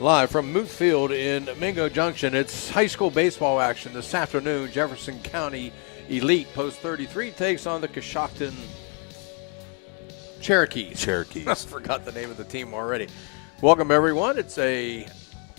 Live from Muth Field in Mingo Junction, it's high school baseball action this afternoon. Jefferson County Elite Post 33 takes on the Coshocton Cherokees. I forgot the name of the team already. Welcome, everyone. It's a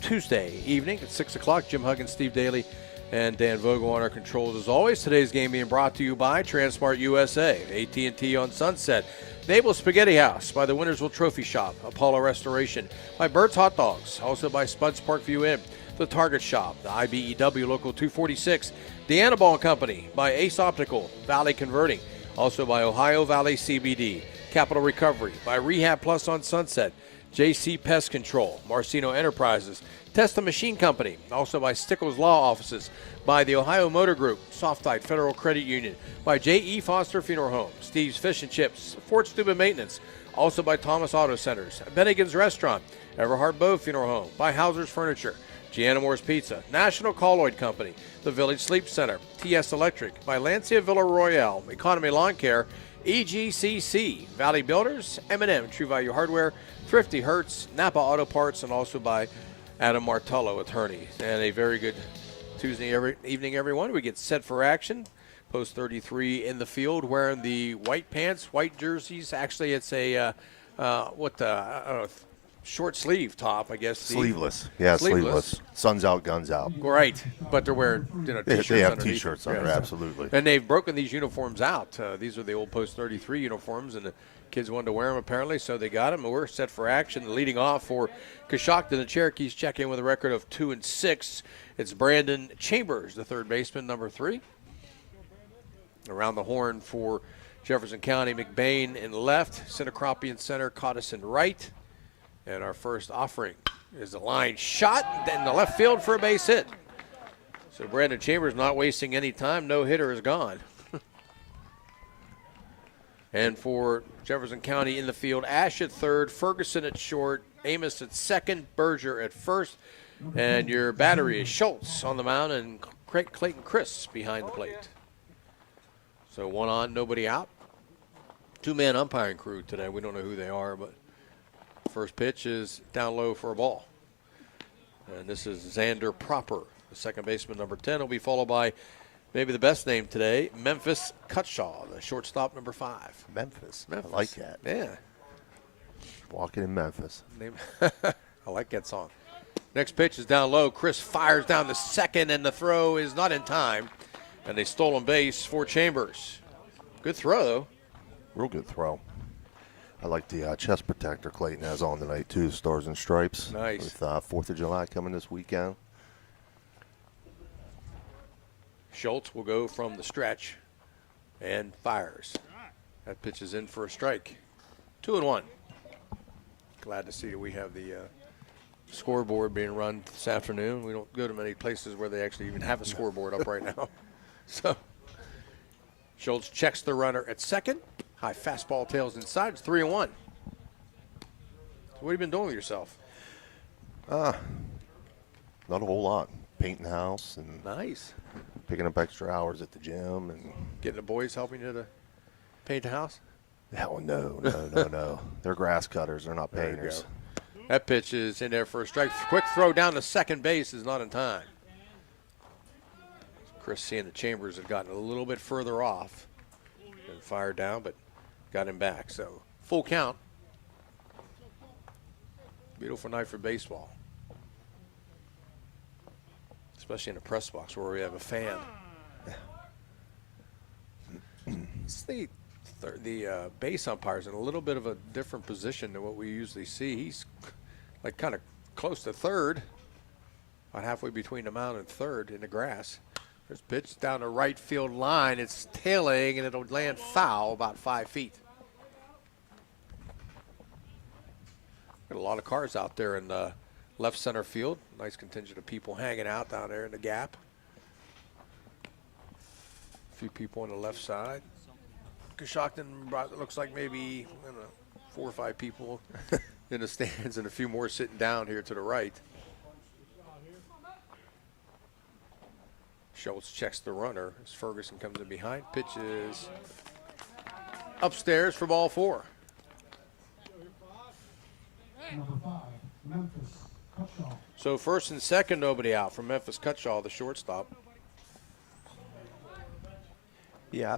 Tuesday evening at 6 o'clock. Jim Huggins, Steve Daly, and Dan Vogel on our controls as always. Today's game being brought to you by Transmart USA, AT&T on Sunset, Naples Spaghetti House, by the Wintersville Trophy Shop, Apollo Restoration, by Burt's Hot Dogs, also by Spuds Parkview Inn, the Target Shop, the IBEW Local 246, the Annaball Company, by Ace Optical, Valley Converting, also by Ohio Valley CBD, Capital Recovery, by Rehab Plus on Sunset, JC Pest Control, Marcino Enterprises, Testa Machine Company, also by Stickles Law Offices, by the Ohio Motor Group, Softite Federal Credit Union, by J.E. Foster Funeral Home, Steve's Fish and Chips, Fort Steuben Maintenance, also by Thomas Auto Centers, Bennigan's Restaurant, Everhart Bow Funeral Home, by Hauser's Furniture, Gianna Moore's Pizza, National Colloid Company, the Village Sleep Center, TS Electric, by Lancia Villa Royale, Economy Lawn Care, EGCC, Valley Builders, M&M, True Value Hardware, Thrifty Hertz, Napa Auto Parts, and also by Adam Martello, attorney. And a very good Tuesday evening, everyone. We get set for action. Post 33 in the field wearing the white pants, white jerseys. Actually, it's a, I don't know, short sleeve top, I guess. Sleeveless. Yeah, sleeveless. Sun's out, guns out. Right, but they're wearing T-shirts. They have underneath. T-shirts under, absolutely. And they've broken these uniforms out. These are the old Post 33 uniforms, and the kids wanted to wear them apparently, so they got them. And we're set for action. Leading off for Coshocton, the Cherokees check in with a record of 2-6. It's Brandon Chambers, the third baseman, number 3. Around the horn for Jefferson County, McBain in left, Sinacropi in center, Cottis in right. And our first offering is the line shot in the left field for a base hit. So Brandon Chambers not wasting any time. No hitter is gone. And for Jefferson County in the field, Ash at third, Ferguson at short, Amos at second, Berger at first. And your battery is Schultz on the mound and Clayton Chris behind the plate. So one on, nobody out. Two-man umpiring crew today. We don't know who they are, but first pitch is down low for a ball. And this is Xander Proper, the second baseman, number 10. Will be followed by maybe the best name today, Memphis Cutshaw, the shortstop, number 5. Memphis. I like that. Yeah. Walking in Memphis. I like that song. Next pitch is down low. Chris fires down the second, and the throw is not in time. And they stolen base for Chambers. Good throw, though. Real good throw. I like the chest protector Clayton has on tonight, too. Stars and Stripes. Nice. With 4th of July coming this weekend. Schultz will go from the stretch and fires. That pitch is in for a strike. 2-1. Glad to see that we have the scoreboard being run this afternoon. We don't go to many places where they actually even have a scoreboard up right now. So Schultz checks the runner at second. High fastball tails inside. It's 3-1. So what have you been doing with yourself? Not a whole lot. Painting the house and Nice. picking up extra hours at the gym and Getting the boys helping you to paint the house? hell no. They're grass cutters. They're not There you painters. go. That pitch is in there for a strike. Quick throw down to second base is not in time. Chris seeing the Chambers had gotten a little bit further off and fired down, but got him back. So full count. Beautiful night for baseball, especially in the press box where we have a fan. It's the base umpire's in a little bit of a different position than what we usually see. He's like kind of close to third, about halfway between the mound and third in the grass. There's a pitch down the right field line. It's tailing, and it'll land foul about 5 feet. Got a lot of cars out there in the left center field. Nice contingent of people hanging out down there in the gap. A few people on the left side. Coshocton looks like maybe, I don't know, 4 or 5 people in the stands and a few more sitting down here to the right. Schultz checks the runner as Ferguson comes in behind. Pitches upstairs for ball 4. Number 5, Memphis So first and second, nobody out for Memphis Cutshaw, the shortstop. Yeah,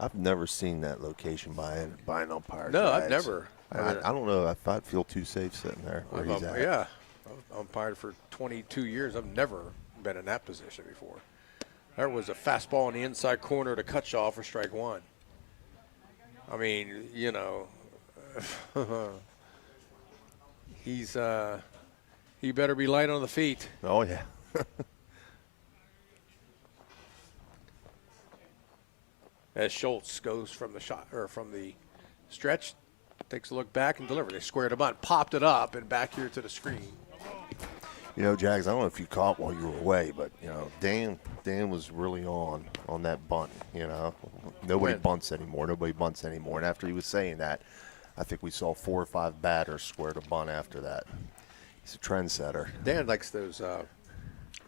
I've never seen that location by an umpire. No, I've Jags. never. I don't know if I'd feel too safe sitting there where he's at. Yeah, I've umpired for 22 years. I've never been in that position before. There was a fastball in the inside corner to Cutshaw for strike one. I mean, you know, he better be light on the feet. Oh yeah. As Schultz goes from the shot or from the stretch, takes a look back and delivers. They squared a bunt, popped it up, and back here to the screen. You know, Jags, I don't know if you caught while you were away, but, you know, Dan was really on that bunt, you know. Nobody bunts anymore. And after he was saying that, I think we saw 4 or 5 batters square to bunt after that. He's a trendsetter. Dan likes those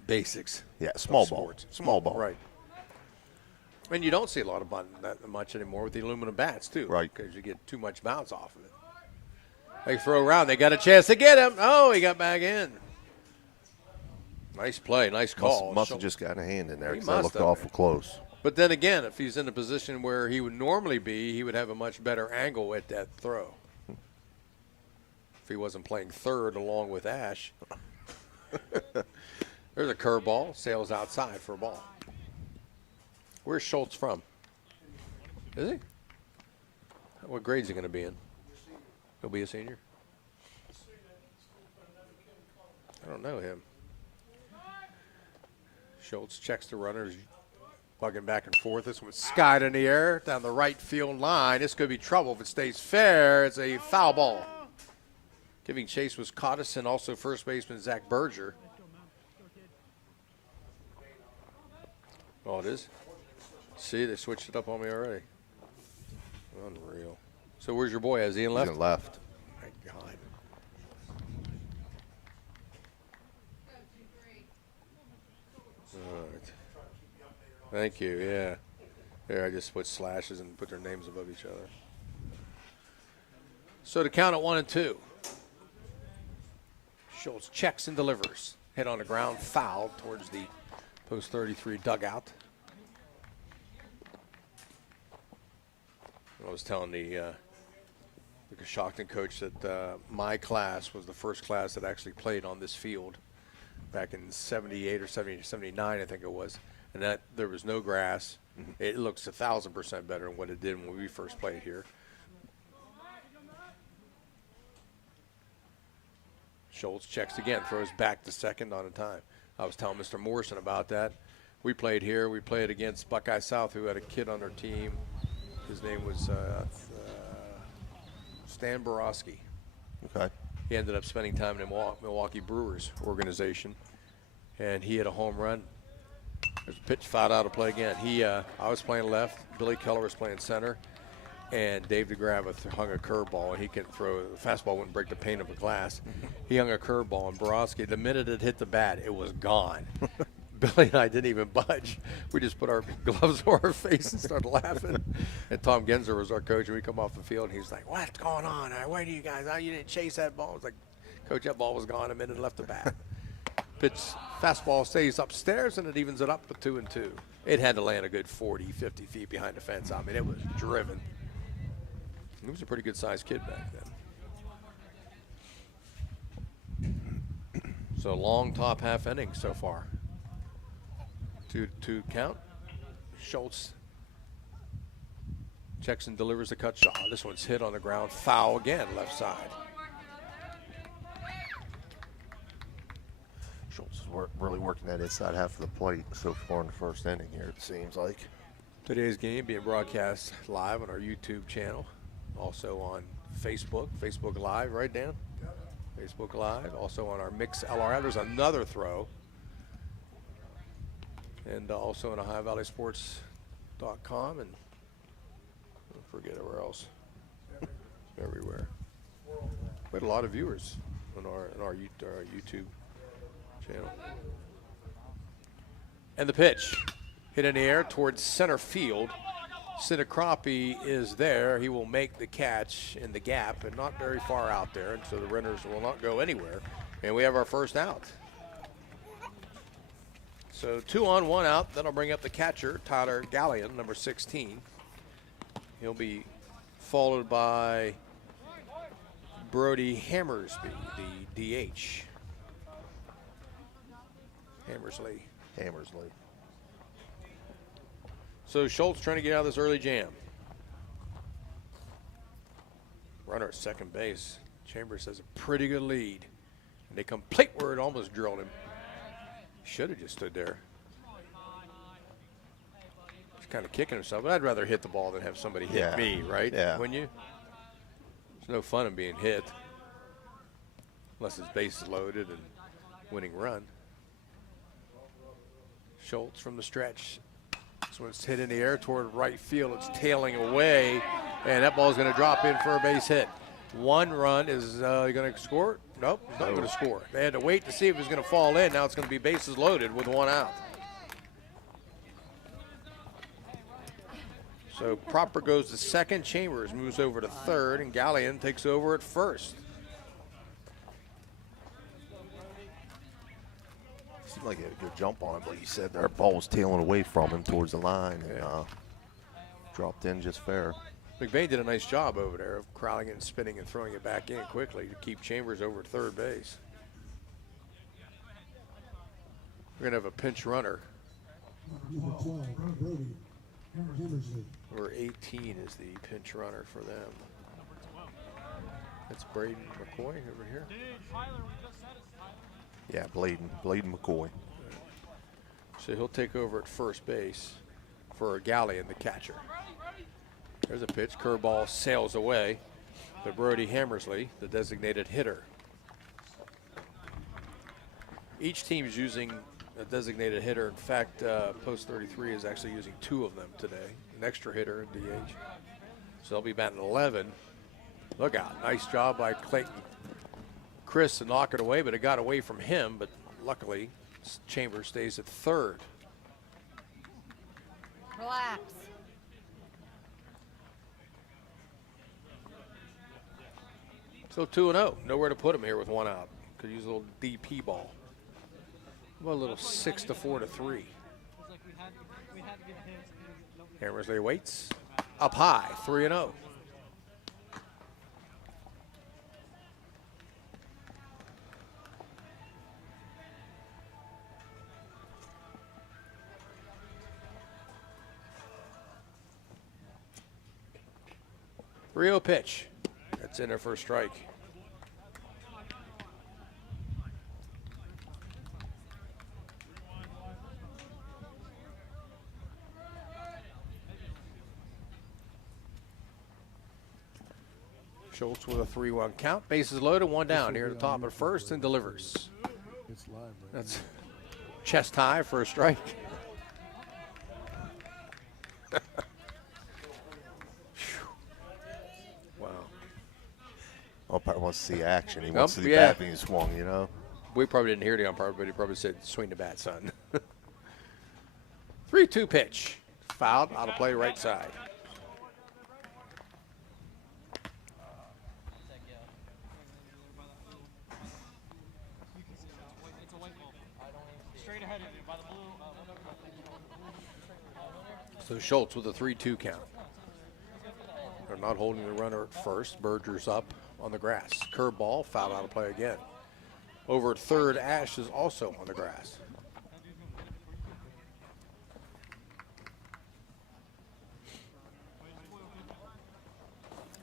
basics. Yeah, small ball. Small ball. Right. And you don't see a lot of bunting that much anymore with the aluminum bats, too. Right. Because you get too much bounce off of it. They throw around. They got a chance to get him. Oh, he got back in. Nice play. Nice call. Must have just gotten a hand in there He because I must looked have. awful close. But then again, if he's in a position where he would normally be, he would have a much better angle at that throw. If he wasn't playing third along with Ash. There's a curveball. Sails outside for a ball. Where's Schultz from? Is he? What grade's he going to be in? He'll be a senior? I don't know him. Schultz checks the runners, bugging back and forth. This one's skied in the air down the right field line. This could be trouble if it stays fair. It's a foul ball. Giving chase was Coshocton, also first baseman Zach Berger. Oh, it is? See, they switched it up on me already. Unreal. So where's your boy? Has he in left? He's in left. My God. All right. Thank you, yeah. There, I just put slashes and put their names above each other. So to count at 1 and 2. Schultz checks and delivers. Hit on the ground, foul towards the post 33 dugout. I was telling the Coshocton coach that my class was the first class that actually played on this field back in 78 or 79, I think it was. And that there was no grass. Mm-hmm. It looks 1,000% better than what it did when we first played here. Schultz checks again, throws back to second on a time. I was telling Mr. Morrison about that. We played here. We played against Buckeye South, who had a kid on their team. His name was Stan Borowski. Okay. He ended up spending time in the Milwaukee Brewers organization, and he had a home run. There's a pitch fouled out of play again. I was playing left. Billy Keller was playing center, and Dave DeGrava hung a curveball, and he couldn't throw. The fastball wouldn't break the pane of a glass. He hung a curveball, and Borowski, the minute it hit the bat, it was gone. Billy and I didn't even budge. We just put our gloves over our face and started laughing. And Tom Genzer was our coach, and we come off the field, and he's like, "What's going on? Where do you guys? Oh, you didn't chase that ball?" I was like, "Coach, that ball was gone a minute left the bat." Pitch, fastball stays upstairs, and it evens it up to 2 and 2. It had to land a good 40, 50 feet behind the fence. I mean, it was driven. He was a pretty good-sized kid back then. So long top half inning so far. 2-2 count. Schultz checks and delivers the cut shot. This one's hit on the ground. Foul again, left side. Schultz is really working that inside half of the plate so far in the first inning here, it seems like. Today's game being broadcast live on our YouTube channel. Also on Facebook Live, right, Dan? Facebook Live. Also on our Mix LR. There's another throw. And also on HighValleySports.com, and I forget where else. Everywhere. We had a lot of viewers on our YouTube channel. And the pitch hit in the air towards center field. Sinacrapi is there. He will make the catch in the gap and not very far out there, and so the runners will not go anywhere. And we have our first out. So 2 on, 1 out. That'll bring up the catcher, Tyler Gallion, number 16. He'll be followed by Brody Hammersby, the DH. Hammersley. So Schultz trying to get out of this early jam. Runner at second base. Chambers has a pretty good lead. And they complete where it almost drilled him. Should have just stood there. He's kind of kicking himself, but I'd rather hit the ball than have somebody hit me, right? Yeah. Wouldn't you? There's no fun in being hit. Unless his base is loaded and winning run. Schultz from the stretch. This one's hit in the air toward right field. It's tailing away, and that ball's going to drop in for a base hit. 1 run is going to score. Nope, he's not going to score. They had to wait to see if it was going to fall in. Now it's going to be bases loaded with 1 out. So Proper goes to second. Chambers moves over to third, and Gallion takes over at first. Seemed like a good jump on it, but he said their ball was tailing away from him towards the line and dropped in just fair. McVay did a nice job over there of crowding it and spinning and throwing it back in quickly to keep Chambers over at third base. We're going to have a pinch runner. Number 18 is the pinch runner for them. That's Braden McCoy over here. Yeah, Bladen McCoy. So he'll take over at first base for Gallion, the catcher. There's a pitch. Curveball sails away to Brody Hammersley, the designated hitter. Each team is using a designated hitter. In fact, Post 33 is actually using 2 of them today, an extra hitter in DH. So they'll be batting 11. Look out. Nice job by Clayton Chris to knock it away, but it got away from him. But luckily, Chambers stays at third. Relax. So 2-0. Nowhere to put him here with 1 out. Could use a little DP ball. Well, a little 6-4-3. Hammersley waits. Up high, 3-0. Rio pitch. That's in there for a strike. Schultz with a 3-1 count. Bases loaded, 1 down here at the top of first and delivers. That's chest high for a strike. Wow. Umpire wants to see action. He wants to see the bat being swung, you know. We probably didn't hear the umpire, but he probably said, swing the bat, son. 3-2 pitch. Fouled, out of play, right side. So Schultz with a 3-2 count. They're not holding the runner at first. Berger's up on the grass. Curveball, foul out of play again. Over at third, Ash is also on the grass.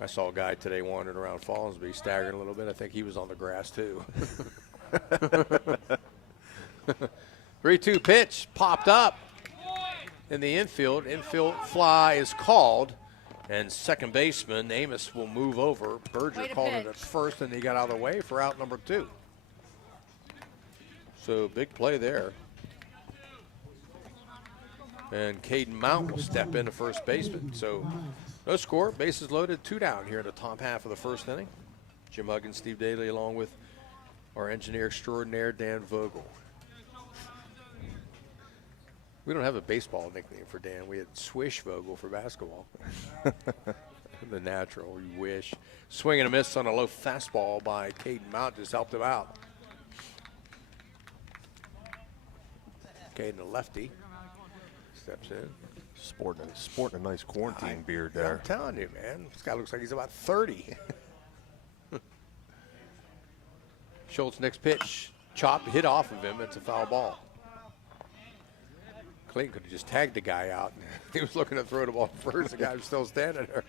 I saw a guy today wandering around Fallsby, staggering a little bit. I think he was on the grass too. 3-2 pitch, popped up in the infield. Infield fly is called, and second baseman Amos will move over. Berger called it at first, and he got out of the way for out number 2. So big play there. And Caden Mount will step in to first baseman. So no score, bases loaded, 2 down here in the top half of the first inning. Jim Huggins, Steve Daly, along with our engineer extraordinaire, Dan Vogel. We don't have a baseball nickname for Dan. We had Swish Vogel for basketball. The natural, you wish. Swing and a miss on a low fastball by Caden Mount just helped him out. Caden, a lefty, steps in. Sporting a nice quarantine beard there. I'm telling you, man. This guy looks like he's about 30. Schultz next pitch. Chopped, hit off of him. It's a foul ball. Clayton could have just tagged the guy out. He was looking to throw the ball first. The guy was still standing there.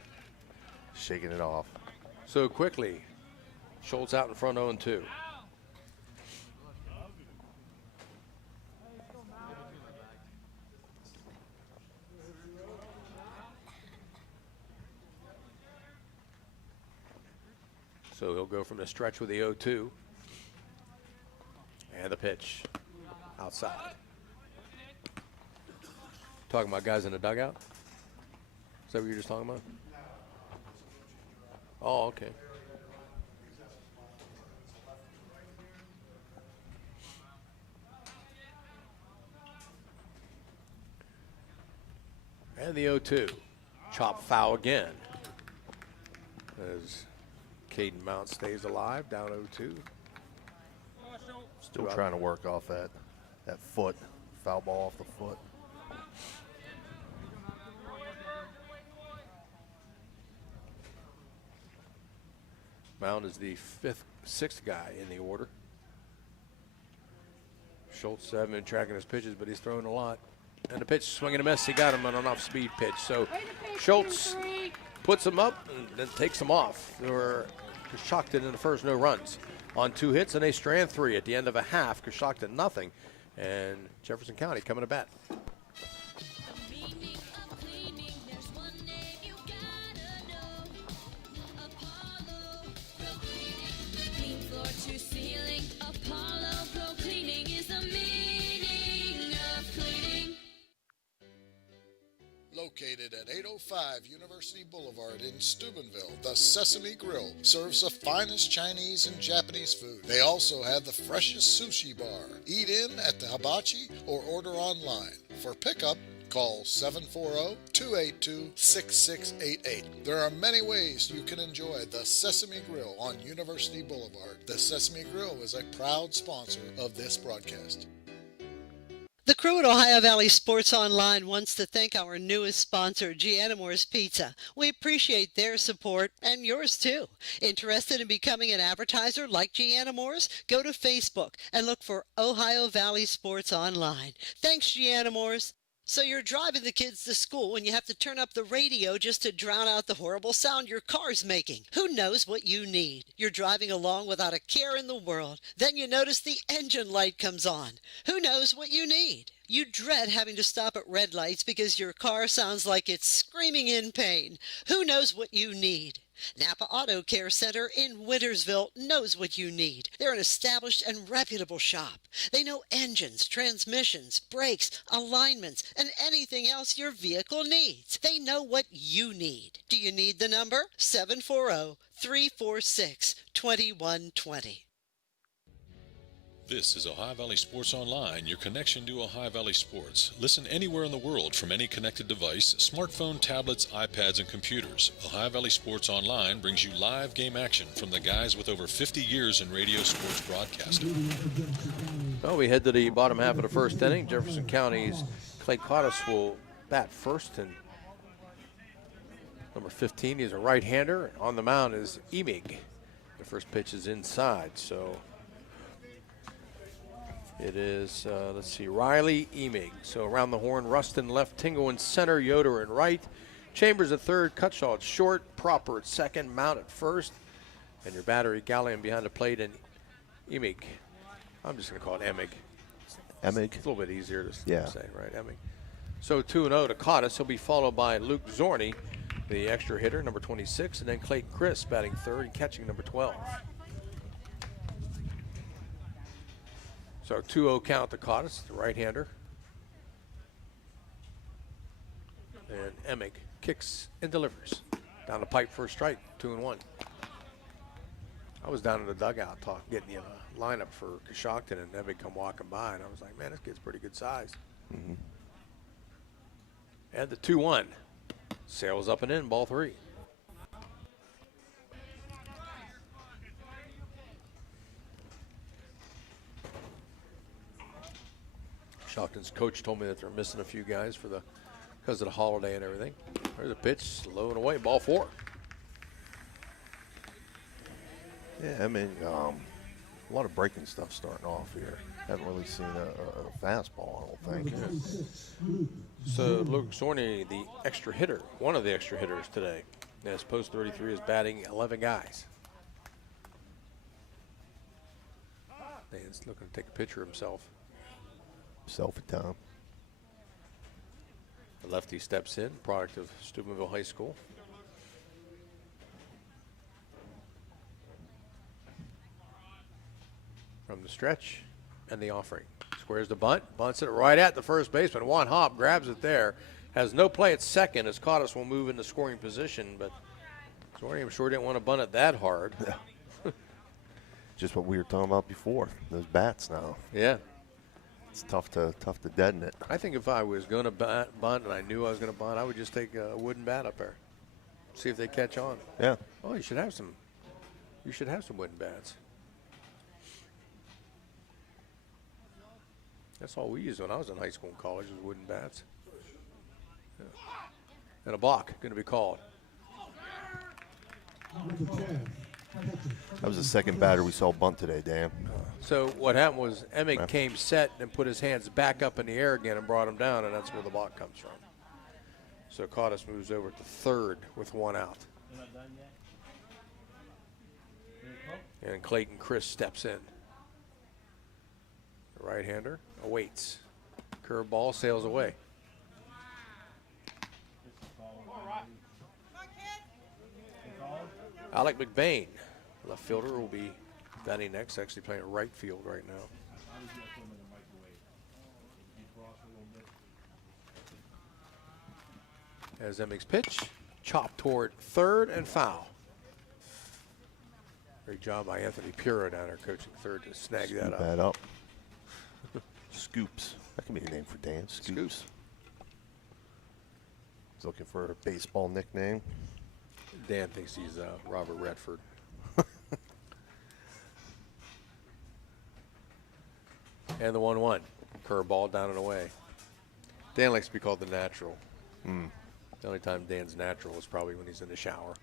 Shaking it off. So quickly, Schultz out in front 0-2. So he'll go from the stretch with the 0-2. And the pitch outside. Talking about guys in the dugout? Is that what you're just talking about? Oh, okay. And the 0-2. Chop foul again. As Caden Mount stays alive, down 0-2. Still trying to work off that foot. Foul ball off the foot. Mount is the sixth guy in the order. Schultz hasn't been tracking his pitches, but he's throwing a lot. And the pitch, swing and a miss. He got him on an off-speed pitch. So Schultz puts him up and then takes him off. They were Coshocton in the first, no runs. On 2 hits and a strand 3 at the end of a half. Coshocton nothing. And Jefferson County coming to bat. Located at 805 University Boulevard in Steubenville, the Sesame Grill serves the finest Chinese and Japanese food. They also have the freshest sushi bar. Eat in at the hibachi or order online. For pickup, call 740-282-6688. There are many ways you can enjoy the Sesame Grill on University Boulevard. The Sesame Grill is a proud sponsor of this broadcast. The crew at Ohio Valley Sports Online wants to thank our newest sponsor, Giannamore's Pizza. We appreciate their support and yours too. Interested in becoming an advertiser like Giannamore's? Go to Facebook and look for Ohio Valley Sports Online. Thanks, Giannamore's. So you're driving the kids to school and you have to turn up the radio just to drown out the horrible sound your car's making. Who knows what you need? You're driving along without a care in the world. Then you notice the engine light comes on. Who knows what you need? You dread having to stop at red lights because your car sounds like it's screaming in pain. Who knows what you need? Napa Auto Care Center in Wintersville knows what you need. They're an established and reputable shop. They know engines, transmissions, brakes, alignments, and anything else your vehicle needs. They know what you need. Do you need the number? 740-346-2120. This is Ohio Valley Sports Online, your connection to Ohio Valley Sports. Listen anywhere in the world from any connected device, smartphone, tablets, iPads, and computers. Ohio Valley Sports Online brings you live game action from the guys with over 50 years in radio sports broadcasting. Well, we head to the bottom half of the first inning. Jefferson County's Clay Cottis will bat first, and number 15, he's a right-hander. On the mound is Emig. The first pitch is inside, so it is, let's see, Riley Emig. So around the horn, Rustin left, Tingle in center, Yoder in right. Chambers at third, Cutshaw at short, Proper at second, Mount at first. And your battery, Gallion behind the plate, and Emig. I'm just going to call it Emig. Emig. It's a little bit easier to Yeah. say, right, Emig. So 2-0 to Cottis. He'll be followed by Luke Zorney, the extra hitter, number 26, and then Clayton Chris batting third and catching number 12. So 2-0 count to Cottis, the right-hander. And Emig kicks and delivers. Down the pipe for a strike, 2-1. I was down in the dugout getting a lineup for Coshocton, and Emig come walking by, and I was like, man, this kid's pretty good size. Mm-hmm. And the 2-1. Sails up and in, ball 3. Coshocton's coach told me that they're missing a few guys because of the holiday and everything. There's a pitch, low and away, ball 4. Yeah, I mean, a lot of breaking stuff starting off here. Haven't really seen a fastball, I don't think. So Luke Zorni, the extra hitter, one of the extra hitters today. As post 33 is batting 11 guys. Dan's looking to take a picture of himself. Selfie time. The lefty steps in, product of Steubenville High School. From the stretch and the offering. Squares the bunt, bunts it right at the first baseman. One hop, grabs it there. Has no play at second as Cottis will move into scoring position, but Zorni, I'm sure, didn't want to bunt it that hard. Yeah. Just what we were talking about before, those bats now. Yeah. It's tough to deaden it. I think if I was going to bunt and I knew I was going to bunt, I would just take a wooden bat up there. See if they catch on. Yeah. Oh, you should have some wooden bats. That's all we used when I was in high school and college, was wooden bats. Yeah. And a balk going to be called. That was the second batter we saw bunt today, Dan. So what happened was Emmett came set and put his hands back up in the air again and brought him down, and that's where the balk comes from. So Cottis moves over to third with 1 out. And Clayton Chris steps in. The right-hander awaits. Curveball sails away. Alec McBain, left fielder, will be batting next, actually playing right field right now. As Emmig's pitch, chop toward third and foul. Great job by Anthony Pura down there coaching third to snag that up. That up. Scoops. That can be a name for Dan. Scoops. He's looking for a baseball nickname. Dan thinks he's Robert Redford. And the 1-1. Curveball down and away. Dan likes to be called the natural. The only time Dan's natural is probably when he's in the shower.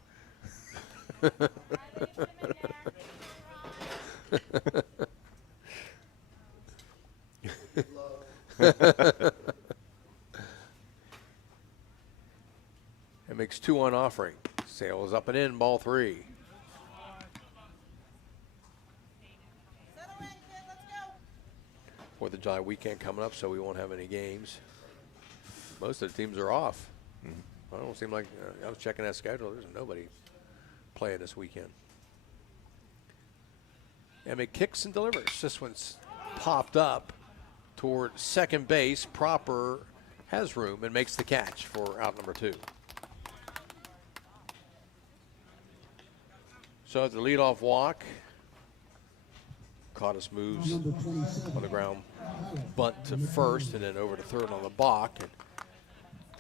It makes 2-1 offering. Sails up and in, ball 3. Fourth of July weekend coming up, so we won't have any games. Most of the teams are off. I don't seem like I was checking that schedule. There's nobody playing this weekend. Emmett kicks and delivers. This one's popped up toward second base. Proper has room and makes the catch for out number 2. So at the leadoff walk, Cottis moves on the ground, bunt to first, and then over to third on the balk. And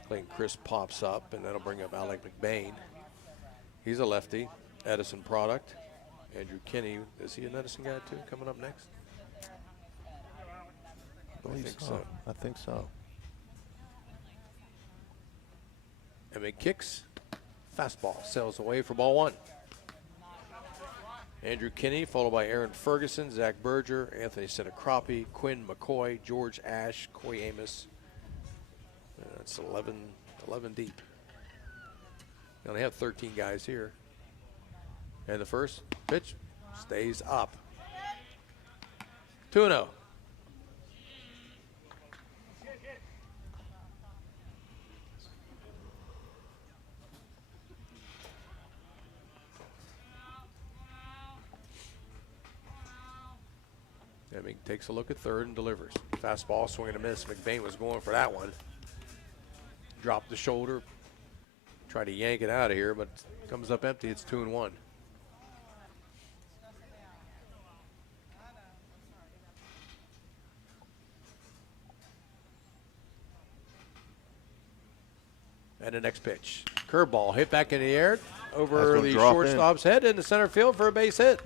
Clayton Chris pops up, and that'll bring up Alec McBain. He's a lefty, Edison product. Andrew Kinney, is he an Edison guy too, coming up next? I think so. I think so. Emmett kicks, fastball, sails away for ball 1. Andrew Kinney, followed by Aaron Ferguson, Zach Berger, Anthony Senecrapi, Quinn McCoy, George Ash, Coy Amos. That's 11 deep. They only have 13 guys here. And the first pitch stays up. 2-0. Emming takes a look at third and delivers. Fastball, swing and a miss. McBain was going for that one. Dropped the shoulder. Tried to yank it out of here, but comes up empty. It's 2-1. And the next pitch. Curveball hit back in the air That's over gonna the drop shortstop's head into center field for a base hit.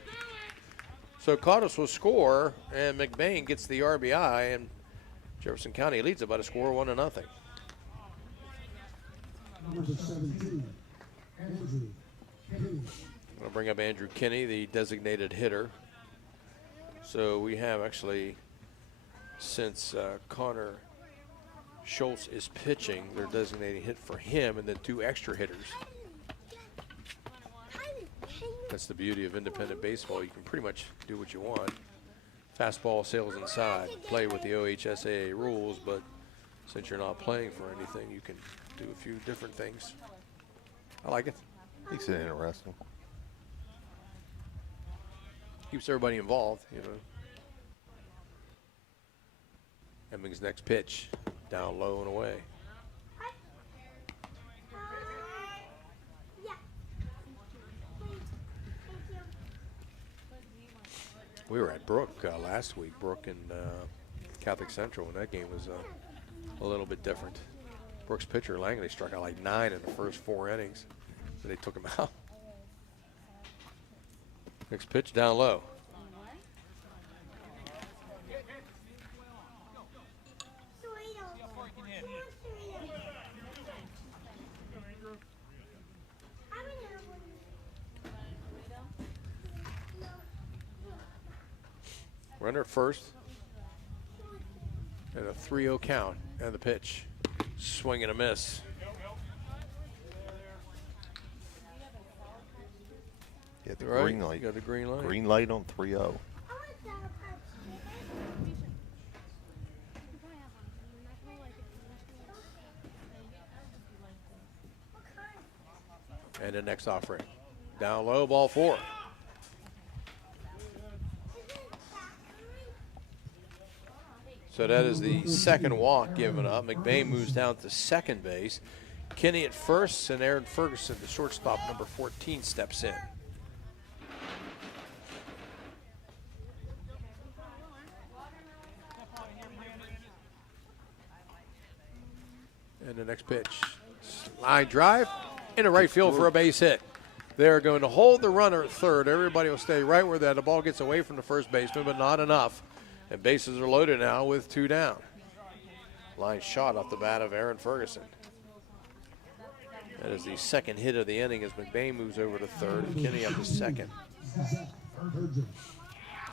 So Cottis will score, and McBain gets the RBI, and Jefferson County leads it by a score of 1-0. Number 17, Andrew Kenny. I'll bring up Andrew Kinney, the designated hitter. So we have actually, since Connor Schultz is pitching, they're designating hit for him, and then 2 extra hitters. That's the beauty of independent baseball. You can pretty much do what you want. Fastball sails inside, play with the OHSAA rules, but since you're not playing for anything, you can do a few different things. I like it. Makes it interesting. Keeps everybody involved, you know. Hemming's next pitch, down low and away. We were at Brook last week, Brook and Catholic Central, and that game was a little bit different. Brook's pitcher, Langley, struck out like 9 in the first 4 innings, so they took him out. Next pitch, down low. Runner at first. And a 3-0 count. And the pitch. Swing and a miss. Yeah, the Right, green light. you got the green light. Green light on 3-0. And the next offering. Down low, ball 4. So that is the second walk given up. McBain moves down to second base. Kinney at first, and Aaron Ferguson, the shortstop, number 14, steps in. And the next pitch. Line drive into right field for a base hit. They're going to hold the runner at third. Everybody will stay right where the ball gets away from the first baseman, but not enough. And bases are loaded now with 2 down. Line shot off the bat of Aaron Ferguson. That is the second hit of the inning as McBain moves over to third and Kinney up to second.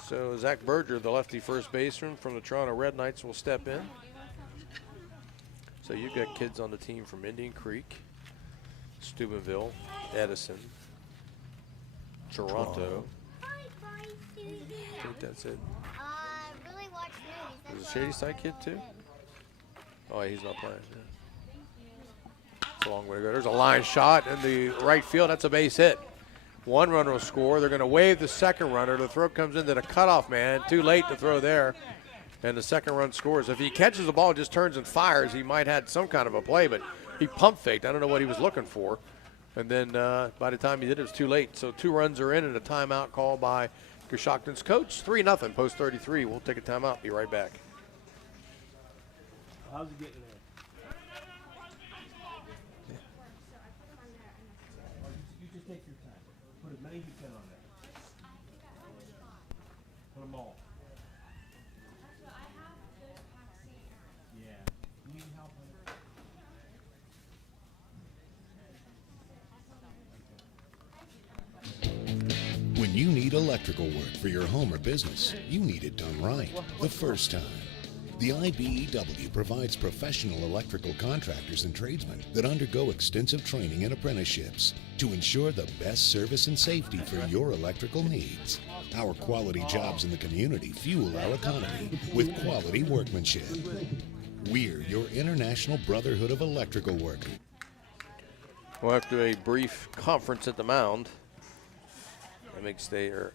So Zach Berger, the lefty first baseman from the Toronto Red Knights, will step in. So you've got kids on the team from Indian Creek, Steubenville, Edison, Toronto. I think that's it. Really watch movies. Is a Shady Side kid too? Oh, he's not playing. Yeah. It's a long way to go. There's a line shot in the right field. That's a base hit. 1 runner will score. They're going to wave the second runner. The throw comes into the cutoff man. Too late to throw there. And the second run scores. If he catches the ball, just turns and fires, he might have some kind of a play, but he pump faked. I don't know what he was looking for. And then by the time he did, it was too late. So 2 runs are in and a timeout called by Coshocton's coach. 3-0, post 33. We'll take a timeout. Be right back. How's it getting there? You just take your time. Put as many as you can on there. Put them all. Yeah. You need help with it? When you need electrical work for your home or business, you need it done right the first time. The IBEW provides professional electrical contractors and tradesmen that undergo extensive training and apprenticeships to ensure the best service and safety for your electrical needs. Our quality jobs in the community fuel our economy with quality workmanship. We're your International Brotherhood of Electrical Workers. Well, after a brief conference at the mound, that makes they are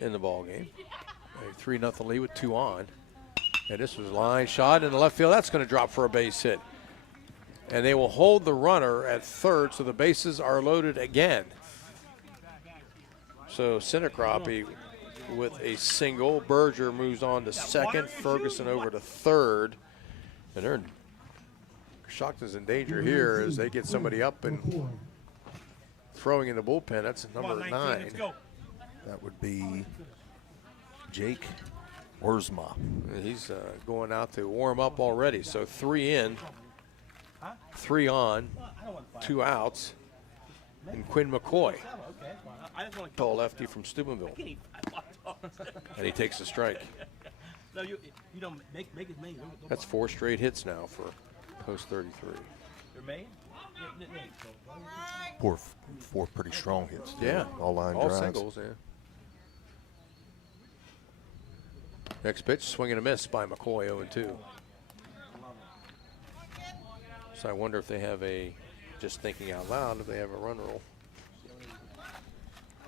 in the ball game. A 3-0 lead with 2 on. And this was a line shot in the left field. That's going to drop for a base hit. And they will hold the runner at third, so the bases are loaded again. So Sinacroppy with a single. Berger moves on to second. Ferguson over to third. And they're Coshocton's in danger here as they get somebody up and McCoy. throwing in the bullpen. That's number 9. Let's go. That would be Jake Wurzma. He's going out to warm up already. So 3 in, 3 on, 2 outs. And Quinn McCoy, tall lefty from Steubenville. And he takes a strike. No, you don't make his name. That's 4 straight hits now for post 33. They're made? Four pretty strong hits. Too. Yeah, all line all drives. singles. Yeah. Next pitch, swing and a miss by McCoy, 0-2. So I wonder if they have just thinking out loud, if they have a run rule.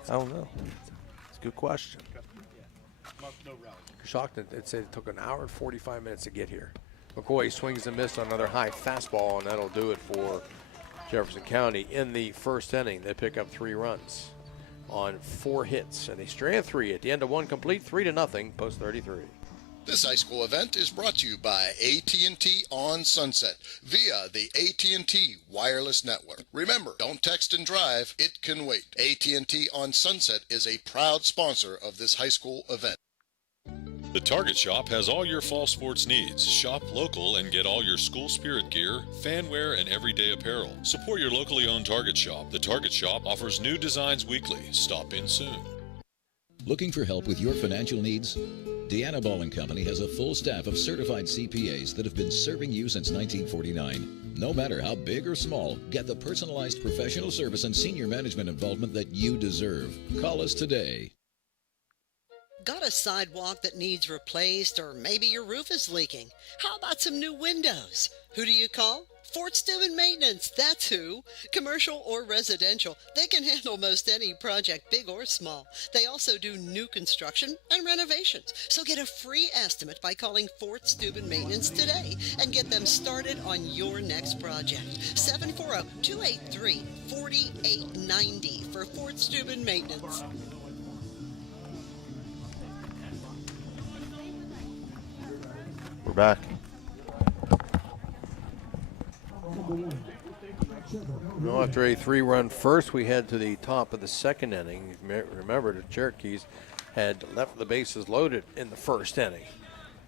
I don't know. It's a good question. Coshocton, it said it took an hour and 45 minutes to get here. McCoy swings and misses on another high fastball, and that'll do it for Jefferson County. In the first inning, they pick up 3 runs on 4 hits, and they strand 3 at the end of 1 complete, 3-0, post 33. This high school event is brought to you by AT&T on Sunset via the AT&T wireless network. Remember, don't text and drive, it can wait. AT&T on Sunset is a proud sponsor of this high school event. The Target Shop has all your fall sports needs. Shop local and get all your school spirit gear, fan wear, and everyday apparel. Support your locally owned Target Shop. The Target Shop offers new designs weekly. Stop in soon. Looking for help with your financial needs? Deanna Ball & Company has a full staff of certified CPAs that have been serving you since 1949. No matter how big or small, get the personalized professional service and senior management involvement that you deserve. Call us today. Got a sidewalk that needs replaced, or maybe your roof is leaking? How about some new windows? Who do you call? Fort Steuben Maintenance, that's who. Commercial or residential, they can handle most any project, big or small. They also do new construction and renovations. So get a free estimate by calling Fort Steuben Maintenance today and get them started on your next project. 740-283-4890 for Fort Steuben Maintenance. We're back. Well, after a 3-run first, we head to the top of the second inning. Remember, the Cherokees had left the bases loaded in the first inning.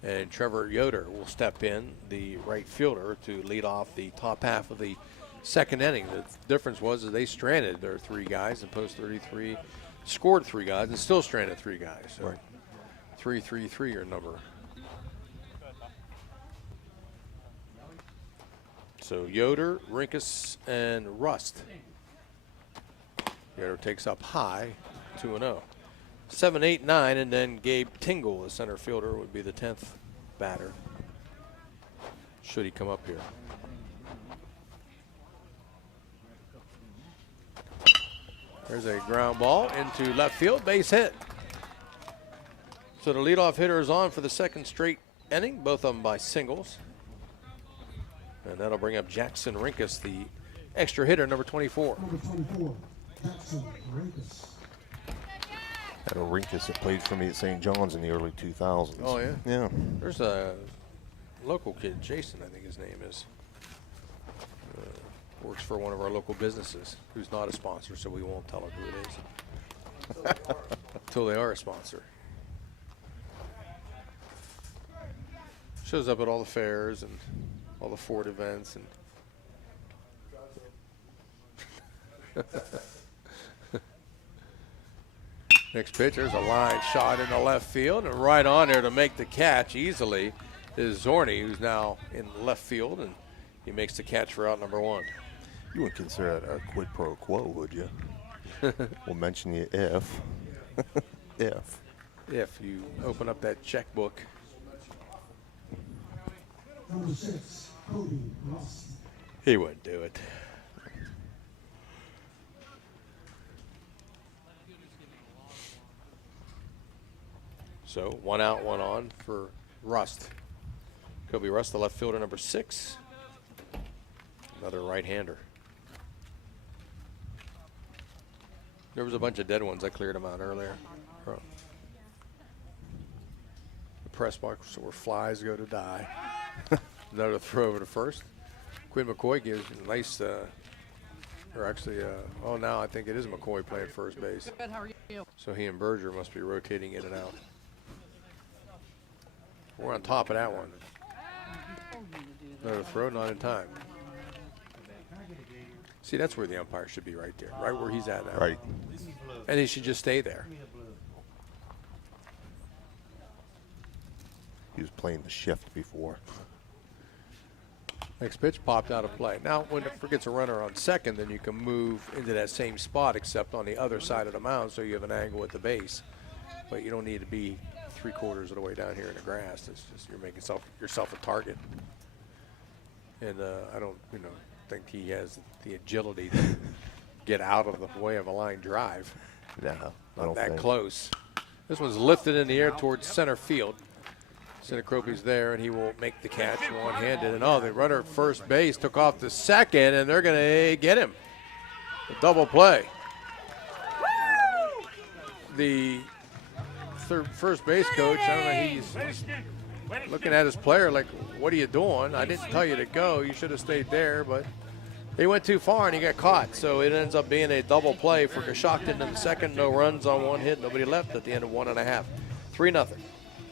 And Trevor Yoder will step in, the right fielder, to lead off the top half of the second inning. The difference was that they stranded their 3 guys in post 33, scored 3 guys, and still stranded 3 guys. So 3-3-3 your number. So Yoder, Rinkus, and Rust. Yoder takes up high, 2-0. 7, 8, 9, and then Gabe Tingle, the center fielder, would be the 10th batter. Should he come up here. There's a ground ball into left field, base hit. So the leadoff hitter is on for the second straight inning, both of them by singles. And that'll bring up Jackson Rinkus, the extra hitter, number 24. Number 24, Jackson Rinkus. Had a Rinkus that played for me at St. John's in the early 2000s. Oh, yeah? Yeah. There's a local kid, Jason, I think his name is. Works for one of our local businesses, who's not a sponsor, so we won't tell him who it is. Until they are a sponsor. Shows up at all the fairs and all the Ford events and next pitch, there's a line shot in the left field, and right on there to make the catch easily is Zorni, who's now in left field, and he makes the catch for out number 1. You wouldn't consider that a quid pro quo, would you? We'll mention you if. If you open up that checkbook. Number 6, Cody Rust. He wouldn't do it. So 1 out, 1 on for Rust. Kobe Rust, the left fielder, number 6. Another right-hander. There was a bunch of dead ones. I cleared them out earlier. The press box where flies go to die. Another throw over to first. Quinn McCoy gives a nice, or actually, oh, now I think it is McCoy playing first base. Good, how are you? So he and Berger must be rotating in and out. We're on top of that one. Another throw, not in time. See, that's where the umpire should be right there, right where he's at now. Right. And he should just stay there. He was playing the shift before. Next pitch popped out of play. Now, when it gets a runner on second, then you can move into that same spot except on the other side of the mound so you have an angle at the base. But you don't need to be 3/4 of the way down here in the grass. It's just you're making yourself a target. And I don't, think he has the agility to get out of the way of a line drive. No, I don't that think. close. This one's lifted in the air towards center field. Sinacropi's there, and he will make the catch one-handed. And the runner at first base took off to second, and they're going to get him. A double play. The first base coach, I don't know, he's looking at his player like, what are you doing? I didn't tell you to go. You should have stayed there, but he went too far, and he got caught. So it ends up being a double play for Coshocton in the second. No runs on one hit, nobody left at the end of 1.5. 3-0.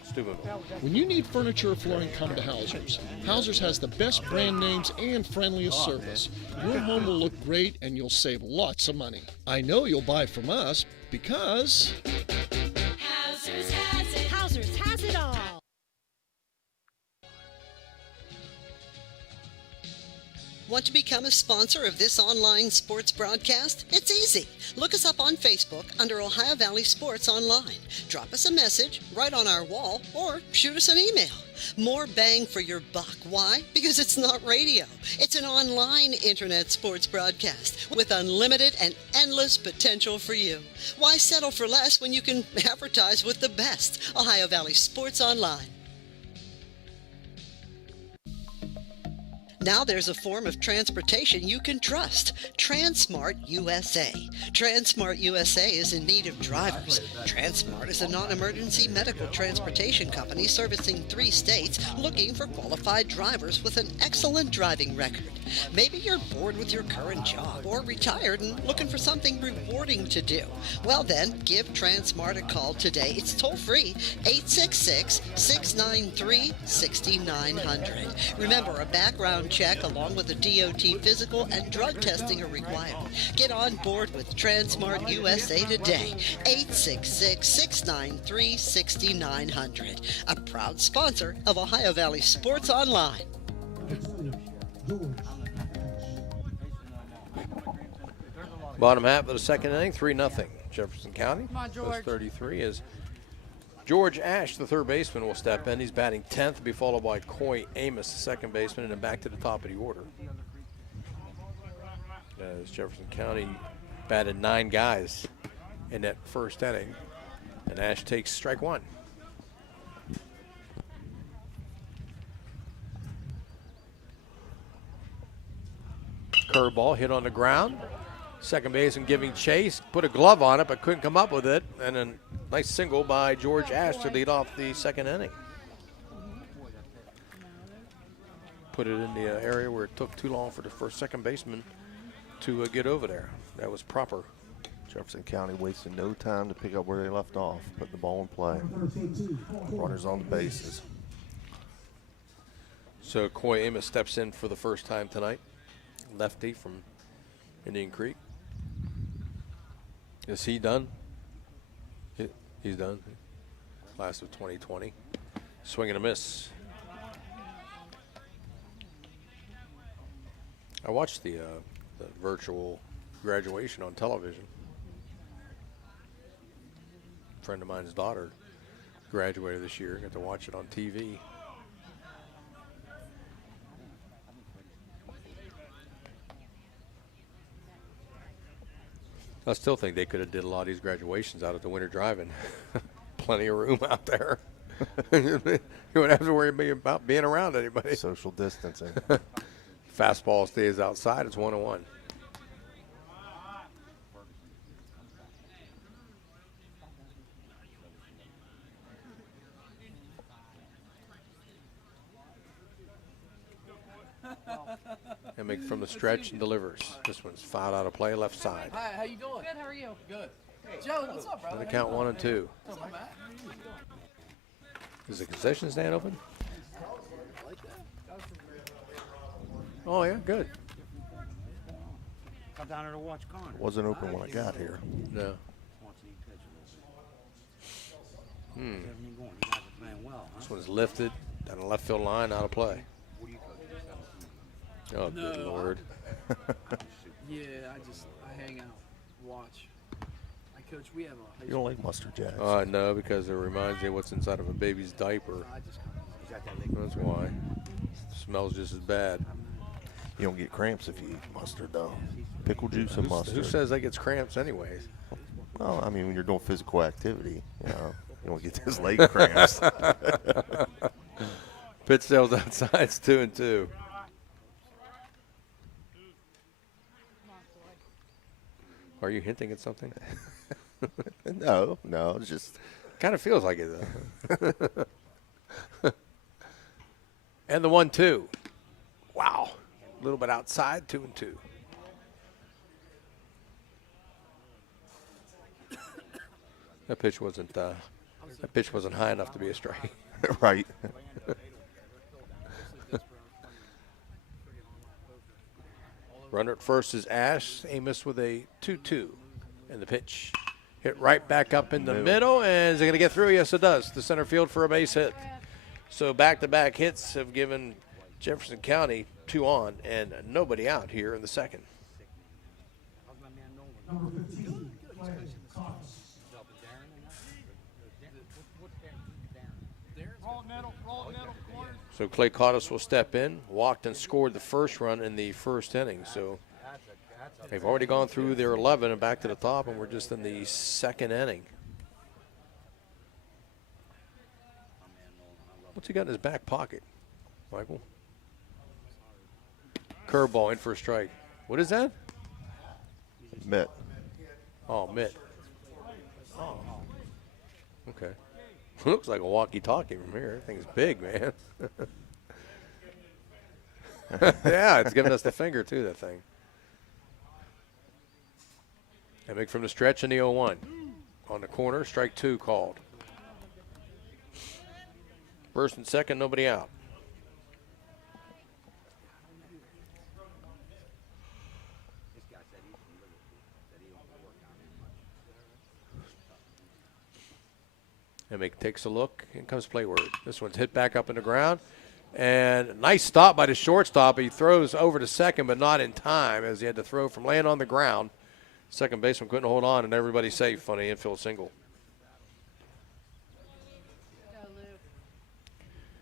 Steubenville. When you need furniture or flooring, come to Hauser's. Hauser's has the best brand names and friendliest service. Your home will look great and you'll save lots of money. I know you'll buy from us because Hauser's has it. Hauser's has it all. Want to become a sponsor of this online sports broadcast? It's easy. Look us up on Facebook under Ohio Valley Sports Online. Drop us a message right on our wall or shoot us an email. More bang for your buck. Why? Because it's not radio. It's an online internet sports broadcast with unlimited and endless potential for you. Why settle for less when you can advertise with the best? Ohio Valley Sports Online. Now there's a form of transportation you can trust. Transmart USA. Transmart USA is in need of drivers. Transmart is a non-emergency medical transportation company servicing 3 states looking for qualified drivers with an excellent driving record. Maybe you're bored with your current job or retired and looking for something rewarding to do. Well then, give Transmart a call today. It's toll free, 866-693-6900. Remember, a background check along with a DOT physical and drug testing are required. Get on board with Transmart USA today. 866-693-6900. A proud sponsor of Ohio Valley Sports Online. Bottom half of the second inning, 3-0. Jefferson County. Come on, George. 33 is George Ash, the third baseman, will step in. He's batting 10th, be followed by Coy Amos, the second baseman, and then back to the top of the order. As Jefferson County batted 9 guys in that first inning, and Ash takes strike 1. Curveball hit on the ground. Second baseman giving chase, put a glove on it, but couldn't come up with it. And a nice single by George Ash to lead off the second inning. Put it in the area where it took too long for the second baseman to get over there. That was proper. Jefferson County wasted no time to pick up where they left off, put the ball in play. Runners on the bases. So Coy Amos steps in for the first time tonight. Lefty from Indian Creek. Is he done? He's done. Class of 2020. Swing and a miss. I watched the virtual graduation on television. A friend of mine's daughter graduated this year. Got to watch it on TV. I still think they could have did a lot of these graduations out at the Winter Drive-In. Plenty of room out there. You wouldn't have to worry about being around anybody. Social distancing. Fastball stays outside. It's 1-1. Emig from the stretch and delivers. This one's fouled out of play, left side. Hi, how you doing? Good, how are you? Good. Hey, Joe, what's up, brother? Gonna count 1 and 2. What's up, Matt? Is the concession stand open? Oh, yeah, good. Come down here to watch Connor. Wasn't open when I got here. No. Everything going. You guys are playing well, huh? This one's lifted down the left field line, out of play. Oh, good Lord. Yeah, I hang out, watch. I coach, we have a high You don't like mustard, Jags? No, because it reminds me of what's inside of a baby's diaper. That's why. Smells just as bad. You don't get cramps if you eat mustard, though. Pickle juice and mustard. Who says that gets cramps anyways? Well, I mean, when you're doing physical activity, you don't get those leg cramps. Pitch sales outside. It's 2 and 2. Are you hinting at something? No, it's just kind of feels like it though. And the 1-2. Wow, a little bit outside. 2 and 2. That pitch wasn't high enough to be a strike. right. Runner at first is Ash. Amos with a 2-2. And the pitch hit right back up in the middle. And is it going to get through? Yes, it does. To center field for a base hit. So back-to-back hits have given Jefferson County 2 on and nobody out here in the second. Number 15, Clay Cox. So Clay Cottis will step in, walked and scored the first run in the first inning. So they've already gone through their 11 and back to the top, and we're just in the second inning. What's he got in his back pocket, Michael? Curveball in for a strike. What is that? Mitt. Oh, mitt. Oh. Okay. Looks like a walkie-talkie from here. That thing's big, man. Yeah, it's giving us the finger, too, that thing. Emig from the stretch in the 0-1. On the corner, strike 2 called. First and second, nobody out. Emig takes a look. In comes Playward. This one's hit back up in the ground. And nice stop by the shortstop. He throws over to second, but not in time as he had to throw from laying on the ground. Second baseman couldn't hold on, and everybody's safe on the infield single.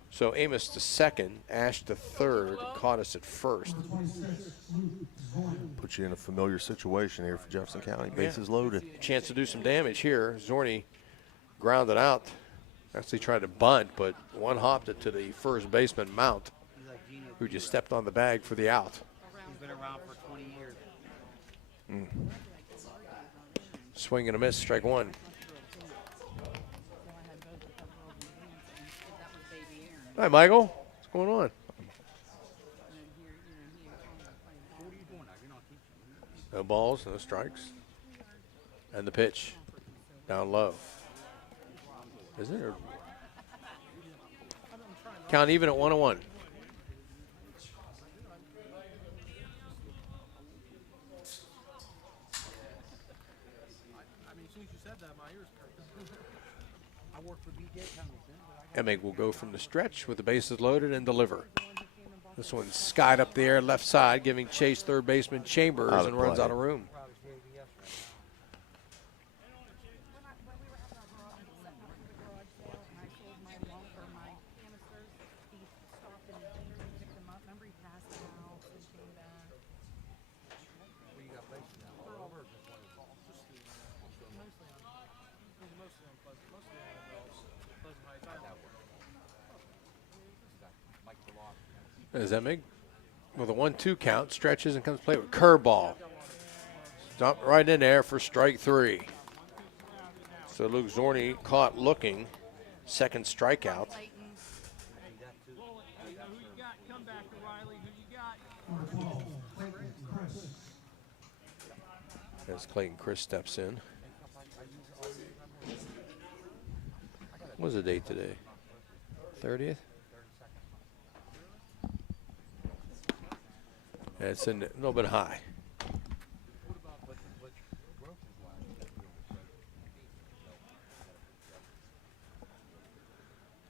So Amos to second, Ash to third, caught us at first. Put you in a familiar situation here for Jefferson County. Bases loaded. Chance to do some damage here. Zorney grounded out. Actually tried to bunt, but one hopped it to the first baseman, Mount, who just stepped on the bag for the out. He's been around for 20 years. Swing and a miss, strike 1. Hi, Michael. What's going on? No balls, no strikes. And the pitch down low. Is it? Or count even at 1-1. Emig will go from the stretch with the bases loaded and deliver. This one's skied up the air left side, giving chase third baseman Chambers and runs out of room. As Emig with a 1-2 count, stretches and comes play with curveball. Dumped right in there for strike 3. So Luke Zorney caught looking, second strikeout. Number 12, As Clayton Chris steps in. What's the date today? 30th? It's a little bit high.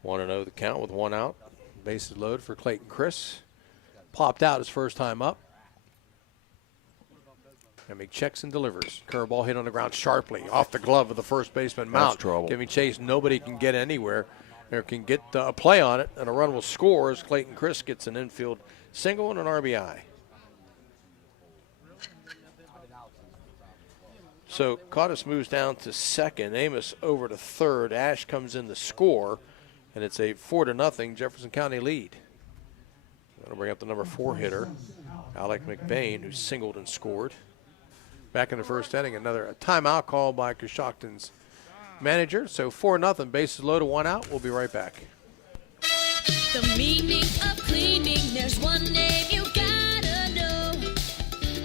Want to know the count with one out. Bases loaded for Clayton Chris. Popped out his first time up. And he checks and delivers. Curveball hit on the ground sharply off the glove of the first baseman Mount. That's trouble. Giving chase. Nobody can get anywhere or can get a play on it, and a run will score as Clayton Chris gets an infield single and an RBI. So Cottis moves down to second. Amos over to third. Ash comes in to score, and it's a 4-0 Jefferson County lead. That'll bring up the number 4 hitter, Alec McBain, who singled and scored. Back in the first inning, a timeout call by Coshocton's manager. So 4-0, bases loaded, 1 out. We'll be right back. The meaning of cleaning, there's one name you gotta know.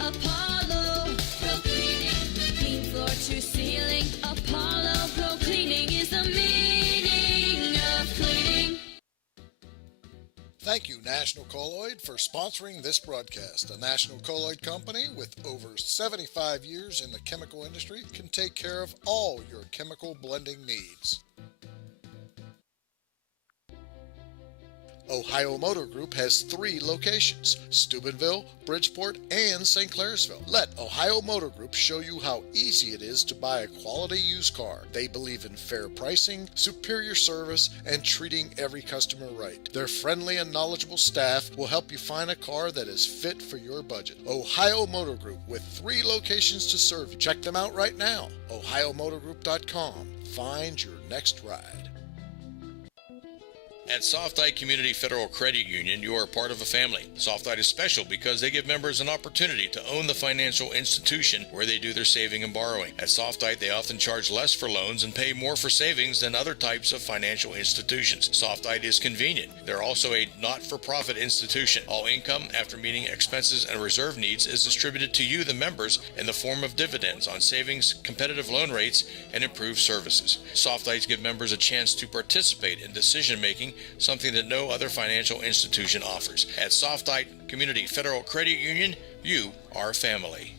Apollo Pro Cleaning. Clean floor to ceiling. Apollo Pro Cleaning is the meaning of cleaning. Thank you, National Colloid, for sponsoring this broadcast. A National Colloid company with over 75 years in the chemical industry can take care of all your chemical blending needs. Ohio Motor Group has 3 locations, Steubenville, Bridgeport, and St. Clairsville. Let Ohio Motor Group show you how easy it is to buy a quality used car. They believe in fair pricing, superior service, and treating every customer right. Their friendly and knowledgeable staff will help you find a car that is fit for your budget. Ohio Motor Group, with 3 locations to serve you. Check them out right now, ohiomotorgroup.com. Find your next ride. At Softite Community Federal Credit Union, you are part of a family. Softite is special because they give members an opportunity to own the financial institution where they do their saving and borrowing. At Softite, they often charge less for loans and pay more for savings than other types of financial institutions. Softite is convenient. They're also a not-for-profit institution. All income, after meeting expenses and reserve needs, is distributed to you, the members, in the form of dividends on savings, competitive loan rates, and improved services. Softites give members a chance to participate in decision-making, something that no other financial institution offers. At Softite Community Federal Credit Union, you are family.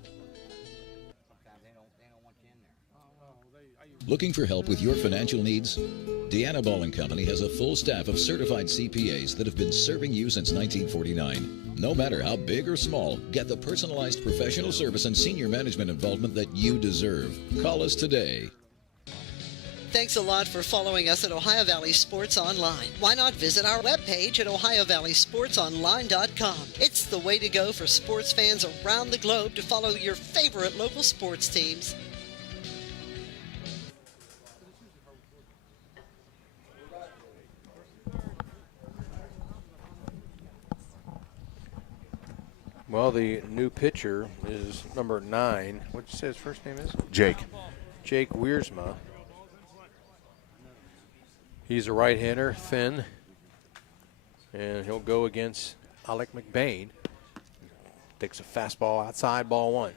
Looking for help with your financial needs? Deanna Ball & Company has a full staff of certified CPAs that have been serving you since 1949. No matter how big or small, get the personalized professional service and senior management involvement that you deserve. Call us today. Thanks a lot for following us at Ohio Valley Sports Online. Why not visit our webpage at ohiovalleysportsonline.com. It's the way to go for sports fans around the globe to follow your favorite local sports teams. Well, the new pitcher is number 9. What did you say his first name is? Jake. Jake Wiersma. He's a right-hander, thin, and he'll go against Alec McBain. Takes a fastball outside, ball 1.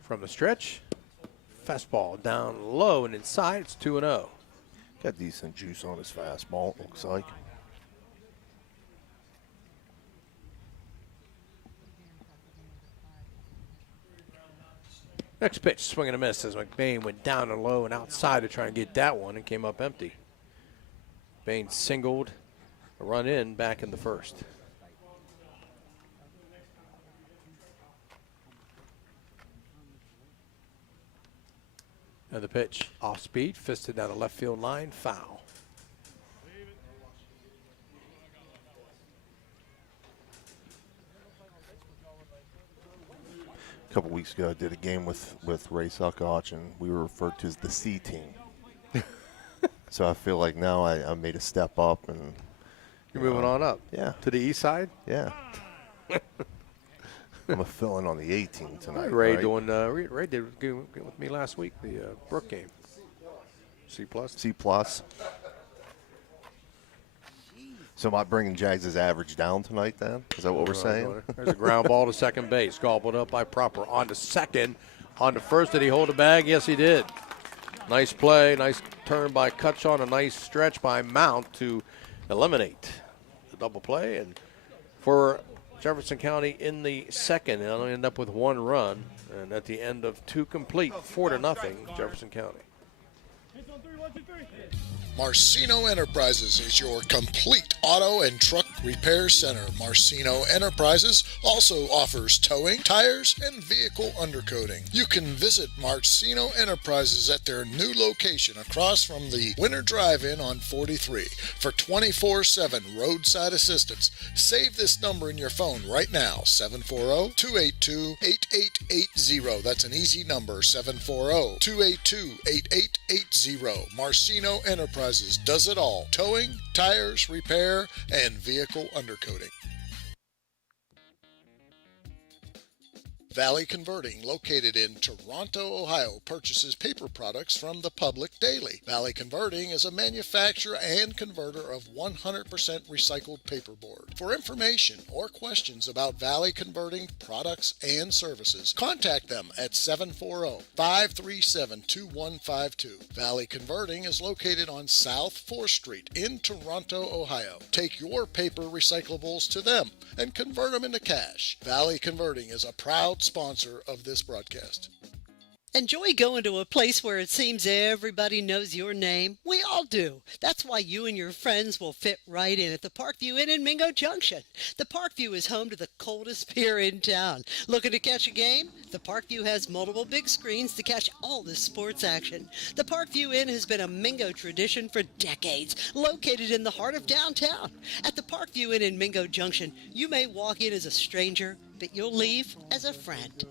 From the stretch, fastball down low and inside, it's 2-0. Got decent juice on his fastball, looks like. Next pitch, swing and a miss as McBain went down and low and outside to try and get that one and came up empty. Bain singled, a run in back in the first. And the pitch, off speed, fisted down the left field line, foul. A couple weeks ago, I did a game with Ray Suckoch, and we were referred to as the C team. So I feel like now I made a step up, and you're moving on up. Yeah. To the east side. Yeah. I'm a fill-in on the 18 tonight. Ray right? doing. Ray did with me last week. The Brook game. C+. C+. So am I bringing Jags' average down tonight then? Is that what we're saying? There's a ground ball to second base. Gobbled up by Proper. On to second. On to first. Did he hold a bag? Yes, he did. Nice play. Nice turn by Cutshon. A nice stretch by Mount to eliminate the double play. And for Jefferson County in the second, they'll end up with 1 run. And at the end of 2 complete, 4-0, Jefferson County. Marcino Enterprises is your complete auto and truck repair center. Marcino Enterprises also offers towing, tires, and vehicle undercoating. You can visit Marcino Enterprises at their new location across from the Winter Drive-In on 43 for 24/7 roadside assistance. Save this number in your phone right now, 740-282-8880. That's an easy number, 740-282-8880. Marcino Enterprises does it all: towing, tires, repair, and vehicle undercoating. Valley Converting, located in Toronto, Ohio, purchases paper products from the public daily. Valley Converting is a manufacturer and converter of 100% recycled paperboard. For information or questions about Valley Converting products and services, contact them at 740-537-2152. Valley Converting is located on South 4th Street in Toronto, Ohio. Take your paper recyclables to them and convert them into cash. Valley Converting is a proud sponsor of this broadcast. Enjoy going to a place where it seems everybody knows your name? We all do. That's why you and your friends will fit right in at the Parkview Inn in Mingo Junction. The Parkview is home to the coldest beer in town. Looking to catch a game? The Parkview has multiple big screens to catch all the sports action. The Parkview Inn has been a Mingo tradition for decades, located in the heart of downtown. At the Parkview Inn in Mingo Junction, you may walk in as a stranger, but you'll leave as a friend.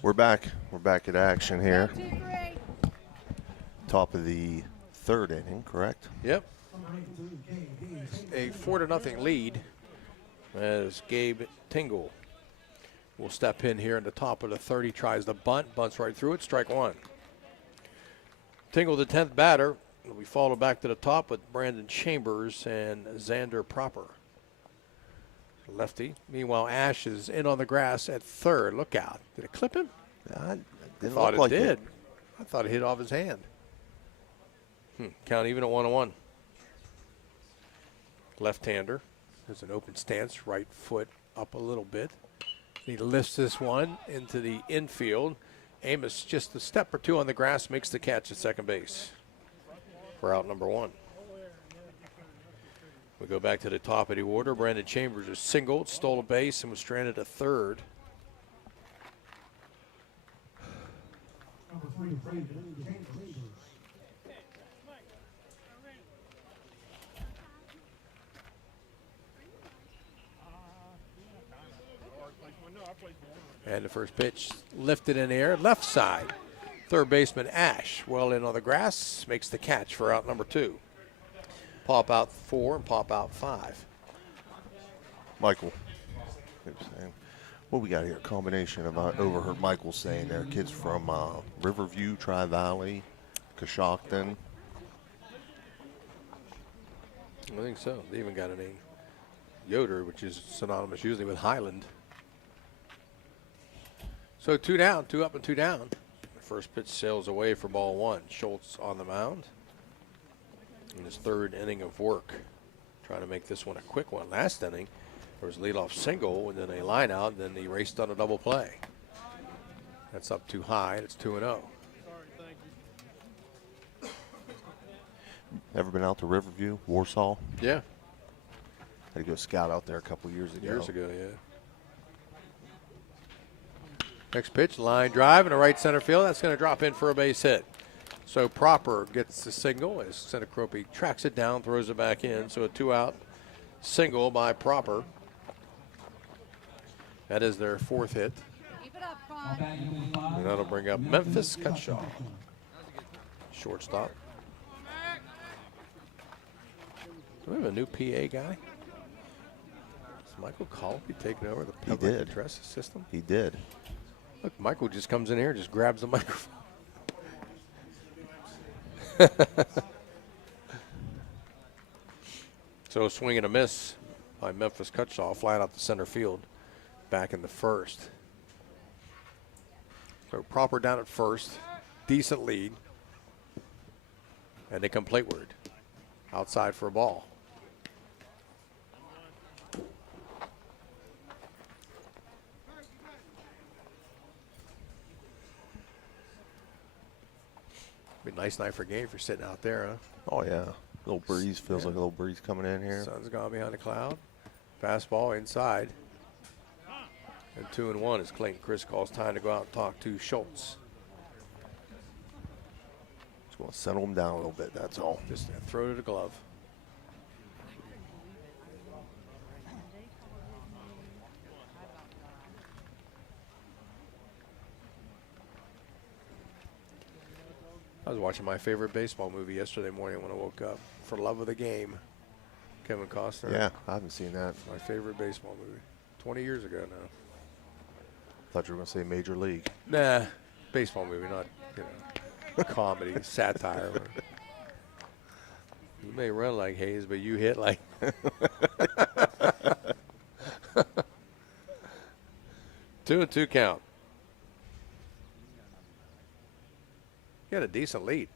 We're back. We're back at action here. Top of the 3rd inning, correct? Yep. A 4-0 lead as Gabe Tingle will step in here in the top of the 30. Tries the bunt. Bunts right through it. Strike 1. Tingle, the 10th batter. We follow back to the top with Brandon Chambers and Xander Proper. Lefty. Meanwhile, Ash is in on the grass at 3rd. Look out. Did it clip him? I thought it did. I thought it hit off his hand. Count even at 1-1. Left-hander. There's an open stance. Right foot up a little bit. He lifts this one into the infield. Amos just a step or two on the grass, makes the catch at second base for out number 1. We go back to the top of the order. Brandon Chambers is singled, stole a base, and was stranded at 3rd. And the first pitch lifted in the air, left side. Third baseman Ash, well in on the grass, makes the catch for out number 2. Pop out 4 and pop out 5. Michael. What we got here? A combination of, overheard Michael saying there, kids from Riverview, Tri-Valley, Coshocton. I think so. They even got a name. Yoder, which is synonymous usually with Highland. So 2 down, 2 up and 2 down. The first pitch sails away for ball 1. Schultz on the mound in his 3rd inning of work. Trying to make this one a quick one. Last inning, there was a leadoff single and then a line out, and then he raced on a double play. That's up too high, and it's 2-0. Ever been out to Riverview, Warsaw? Yeah. Had to go scout out there a couple years ago. Years ago, yeah. Next pitch, line drive in the right center field. That's going to drop in for a base hit. So Proper gets the single as Senecrope tracks it down, throws it back in. So a 2-out single by Proper. That is their 4th hit. And that'll bring up Memphis Cutshaw. Shortstop. Do we have a new PA guy? Is Michael Colby taking over the He public did. address system? He did. Look, Michael just comes in here and just grabs the microphone. So a swing and a miss by Memphis Cutshaw, flying out to center field, back in the first. So proper down at first, decent lead, and they come plateward, outside for a ball. Be a nice night for a game if you're sitting out there, huh? Oh, yeah. Little breeze. Feels like a little breeze coming in here. Sun's gone behind the cloud. Fastball inside. And 2-1 as Clayton Chris calls time to go out and talk to Schultz. Just going to settle him down a little bit, that's all. Just throw to the glove. I was watching my favorite baseball movie yesterday morning when I woke up. For Love of the Game. Kevin Costner. Yeah, I haven't seen that. My favorite baseball movie. 20 years ago now. Thought you were going to say Major League. Nah, baseball movie, not comedy, satire. You may run like Hayes, but you hit like. 2-2 count. He had a decent lead.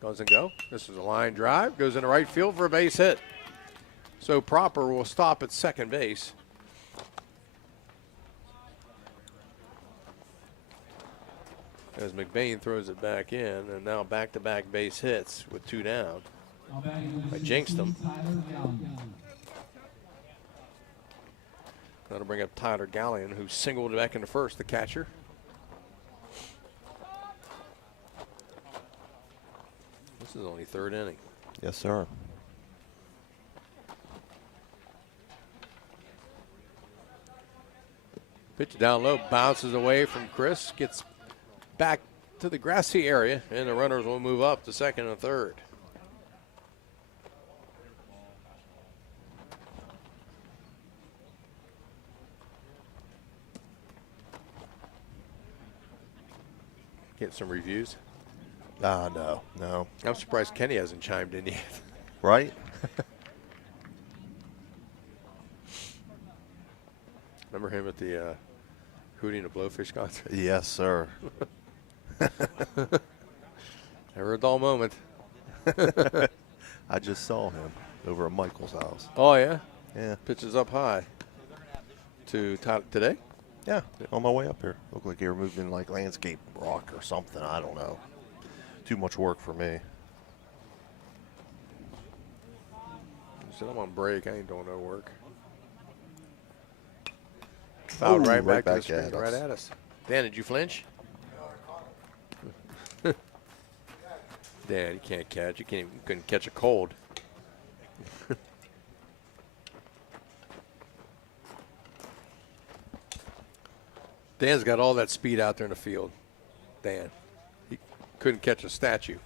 Doesn't go. This is a line drive. Goes into right field for a base hit. So Proper will stop at second base. As McBain throws it back in, and now back-to-back base hits with 2 down. I jinxed him. That'll bring up Tyler Gallion, who singled back into first, the catcher. This is only third inning. Yes, sir. Pitch down low, bounces away from Chris, gets back to the grassy area, and the runners will move up to second and third. Get some reviews. No. I'm surprised Kenny hasn't chimed in yet. Right? Remember him at the Hootie and the Blowfish concert? Yes, sir. Never a dull moment. I just saw him over at Michael's house. Oh, yeah? Yeah. Pitches up high. To today? Yeah, on my way up here. Looked like he were moving like landscape rock or something. I don't know. Too much work for me. He said, I'm on break. I ain't doing no work. Fouled right back to the screen, right at us. Dan, did you flinch? Dan, you can't catch. You couldn't catch a cold. Dan's got all that speed out there in the field. Dan. He couldn't catch a statue.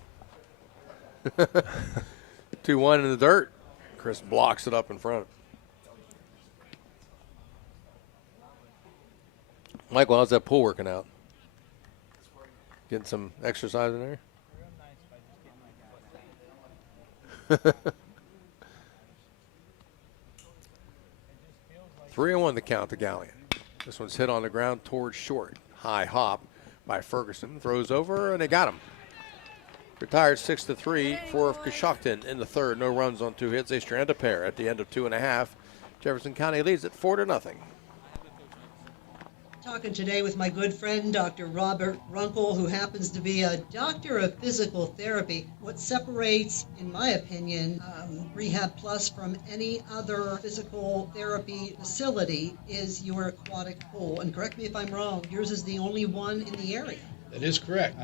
2-1 in the dirt. Chris blocks it up in front. Michael, how's that pool working out? Getting some exercise in there? 3-1 the count to Gallion. This one's hit on the ground towards short. High hop by Ferguson. Throws over, and they got him. Retired 6-3 for Coshocton in the third. No runs on 2 hits. They strand a pair at the end of 2.5. Jefferson County leads it 4-0. Talking today with my good friend, Dr. Robert Runkle, who happens to be a doctor of physical therapy. What separates, in my opinion, Rehab Plus from any other physical therapy facility is your aquatic pool. And correct me if I'm wrong, yours is the only one in the area. That is correct.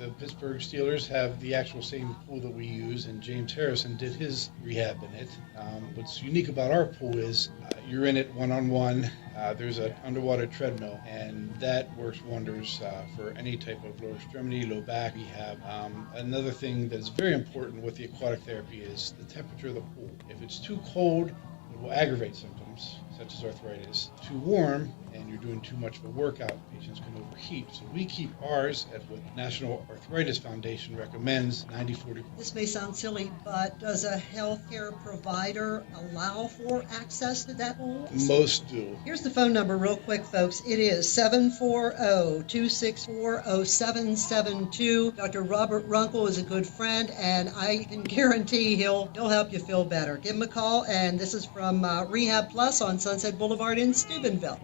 The Pittsburgh Steelers have the actual same pool that we use, and James Harrison did his rehab in it. What's unique about our pool is you're in it one-on-one. There's an underwater treadmill, and that works wonders for any type of lower extremity, low back rehab. Another thing that's very important with the aquatic therapy is the temperature of the pool. If it's too cold, it will aggravate symptoms, such as arthritis. Too warm, and you're doing too much of a workout, patients can overheat. So we keep ours at what National Arthritis Foundation recommends, 90-40. This may sound silly, but does a healthcare provider allow for access to that pool? Most do. Here's the phone number real quick, folks. It is 740-264-0772. Dr. Robert Runkle is a good friend, and I can guarantee he'll help you feel better. Give him a call, and this is from Rehab Plus on Sunset Boulevard in Steubenville.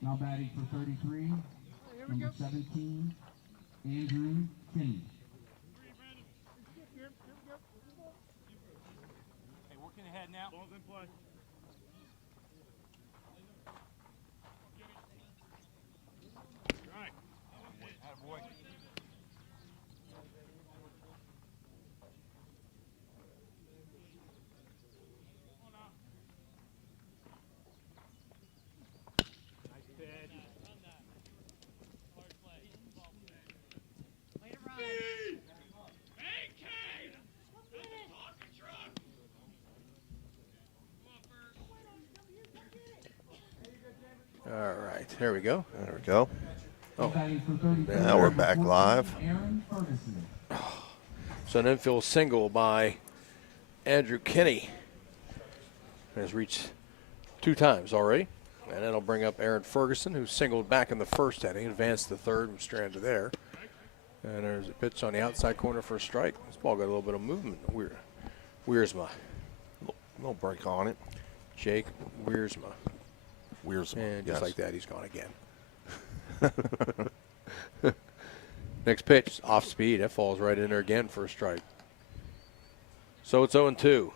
Now batting for 33, number 17, Andrew Kinney. Hey, working ahead now. Ball's in play. Right. Attaboy. All right, there we go. There we go. Oh, now we're back live. So an infield single by Andrew Kinney has reached 2 times already. And that'll bring up Aaron Ferguson, who singled back in the first inning, advanced to third and stranded there. And there's a pitch on the outside corner for a strike. This ball got a little bit of movement. Wiersma. Little break on it. Jake Wiersma. And just yes. like that, he's gone again. Next pitch, off speed. That falls right in there again for a strike. So it's 0-2.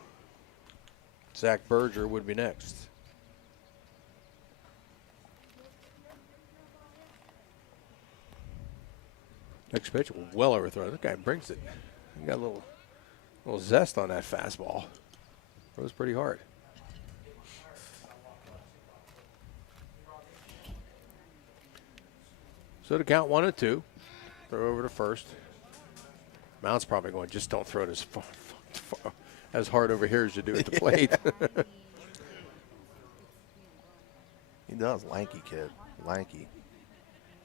Zach Berger would be next. Next pitch, well overthrown. This guy brings it. He got a little zest on that fastball. Throws pretty hard. So to count 1-2, throw over to first. Mount's probably going, just don't throw it as hard over here as you do at the plate. He does, lanky kid, lanky.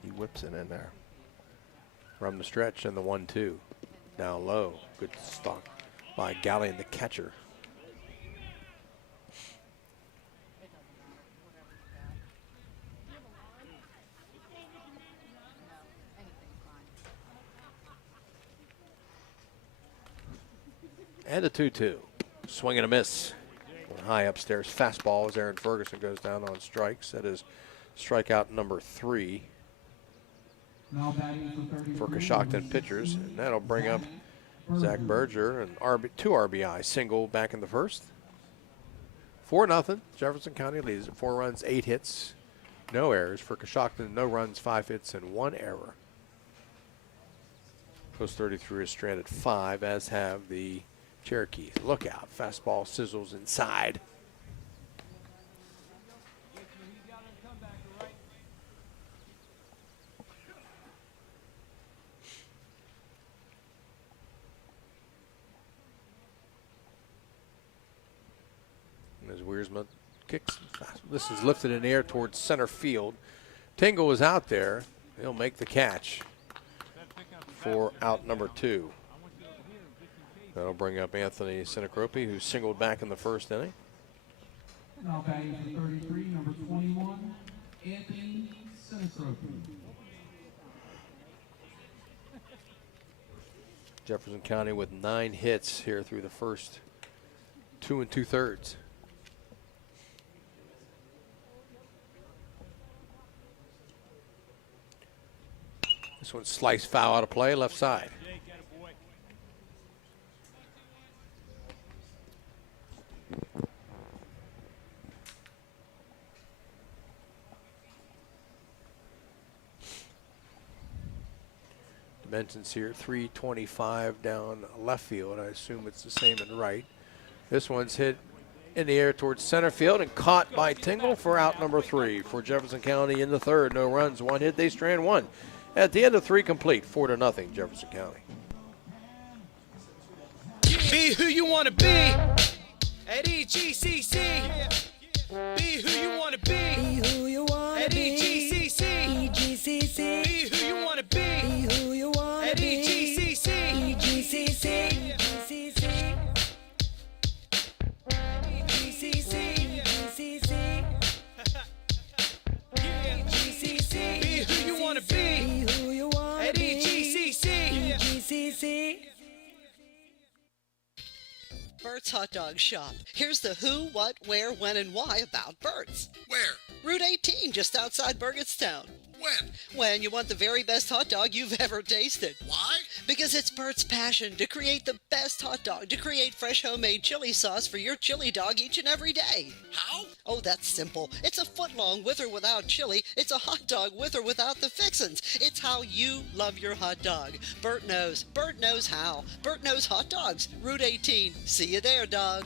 He whips it in there. From the stretch and the 1-2. Down low, good stock by Gallion, the catcher. And a 2-2. Swing and a miss. High upstairs fastball as Aaron Ferguson goes down on strikes. That is strikeout number 3 for Coshocton pitchers. And that'll bring up Zach Berger, and 2 RBI single back in the first. 4-0. Jefferson County leads at 4 runs, 8 hits, no errors. For Coshocton, no runs, 5 hits, and 1 error. Post 33 is stranded 5, as have the Cherokees. Look out. Fastball sizzles inside. And as Wiersma kicks, this is lifted in the air towards center field. Tingle is out there. He'll make the catch for out number 2. That'll bring up Anthony Sinacropi, who singled back in the first inning. Now batting for 33, number 21, Anthony Sinacropi. Jefferson County with 9 hits here through the first 2 2/3. This one's sliced foul out of play, left side. Dimensions here, 325 down left field. I assume it's the same in right. This one's hit in the air towards center field and caught by Tingle for out number 3 for Jefferson County in the third. No runs, 1 hit, they strand 1. At the end of 3 complete, 4-0 Jefferson County. Be who you want to be at EGCC. Be who you want to be. Be who you want at EGCC. EGCC. Be who you want to be. Be who you want at EGCC. EGCC. EGCC. EGCC. Be who you want to be. Be who you want at EGCC. EGCC. Bert's Hot Dog Shop. Here's the who, what, where, when, and why about Bert's. Where? Route 18, just outside Burgettstown. When? When you want the very best hot dog you've ever tasted. Why? Because it's Bert's passion to create the best hot dog, to create fresh homemade chili sauce for your chili dog each and every day. How? Oh, that's simple. It's a foot long with or without chili. It's a hot dog with or without the fixins. It's how you love your hot dog. Bert knows. Bert knows how. Bert knows hot dogs. Route 18. See you there, dog.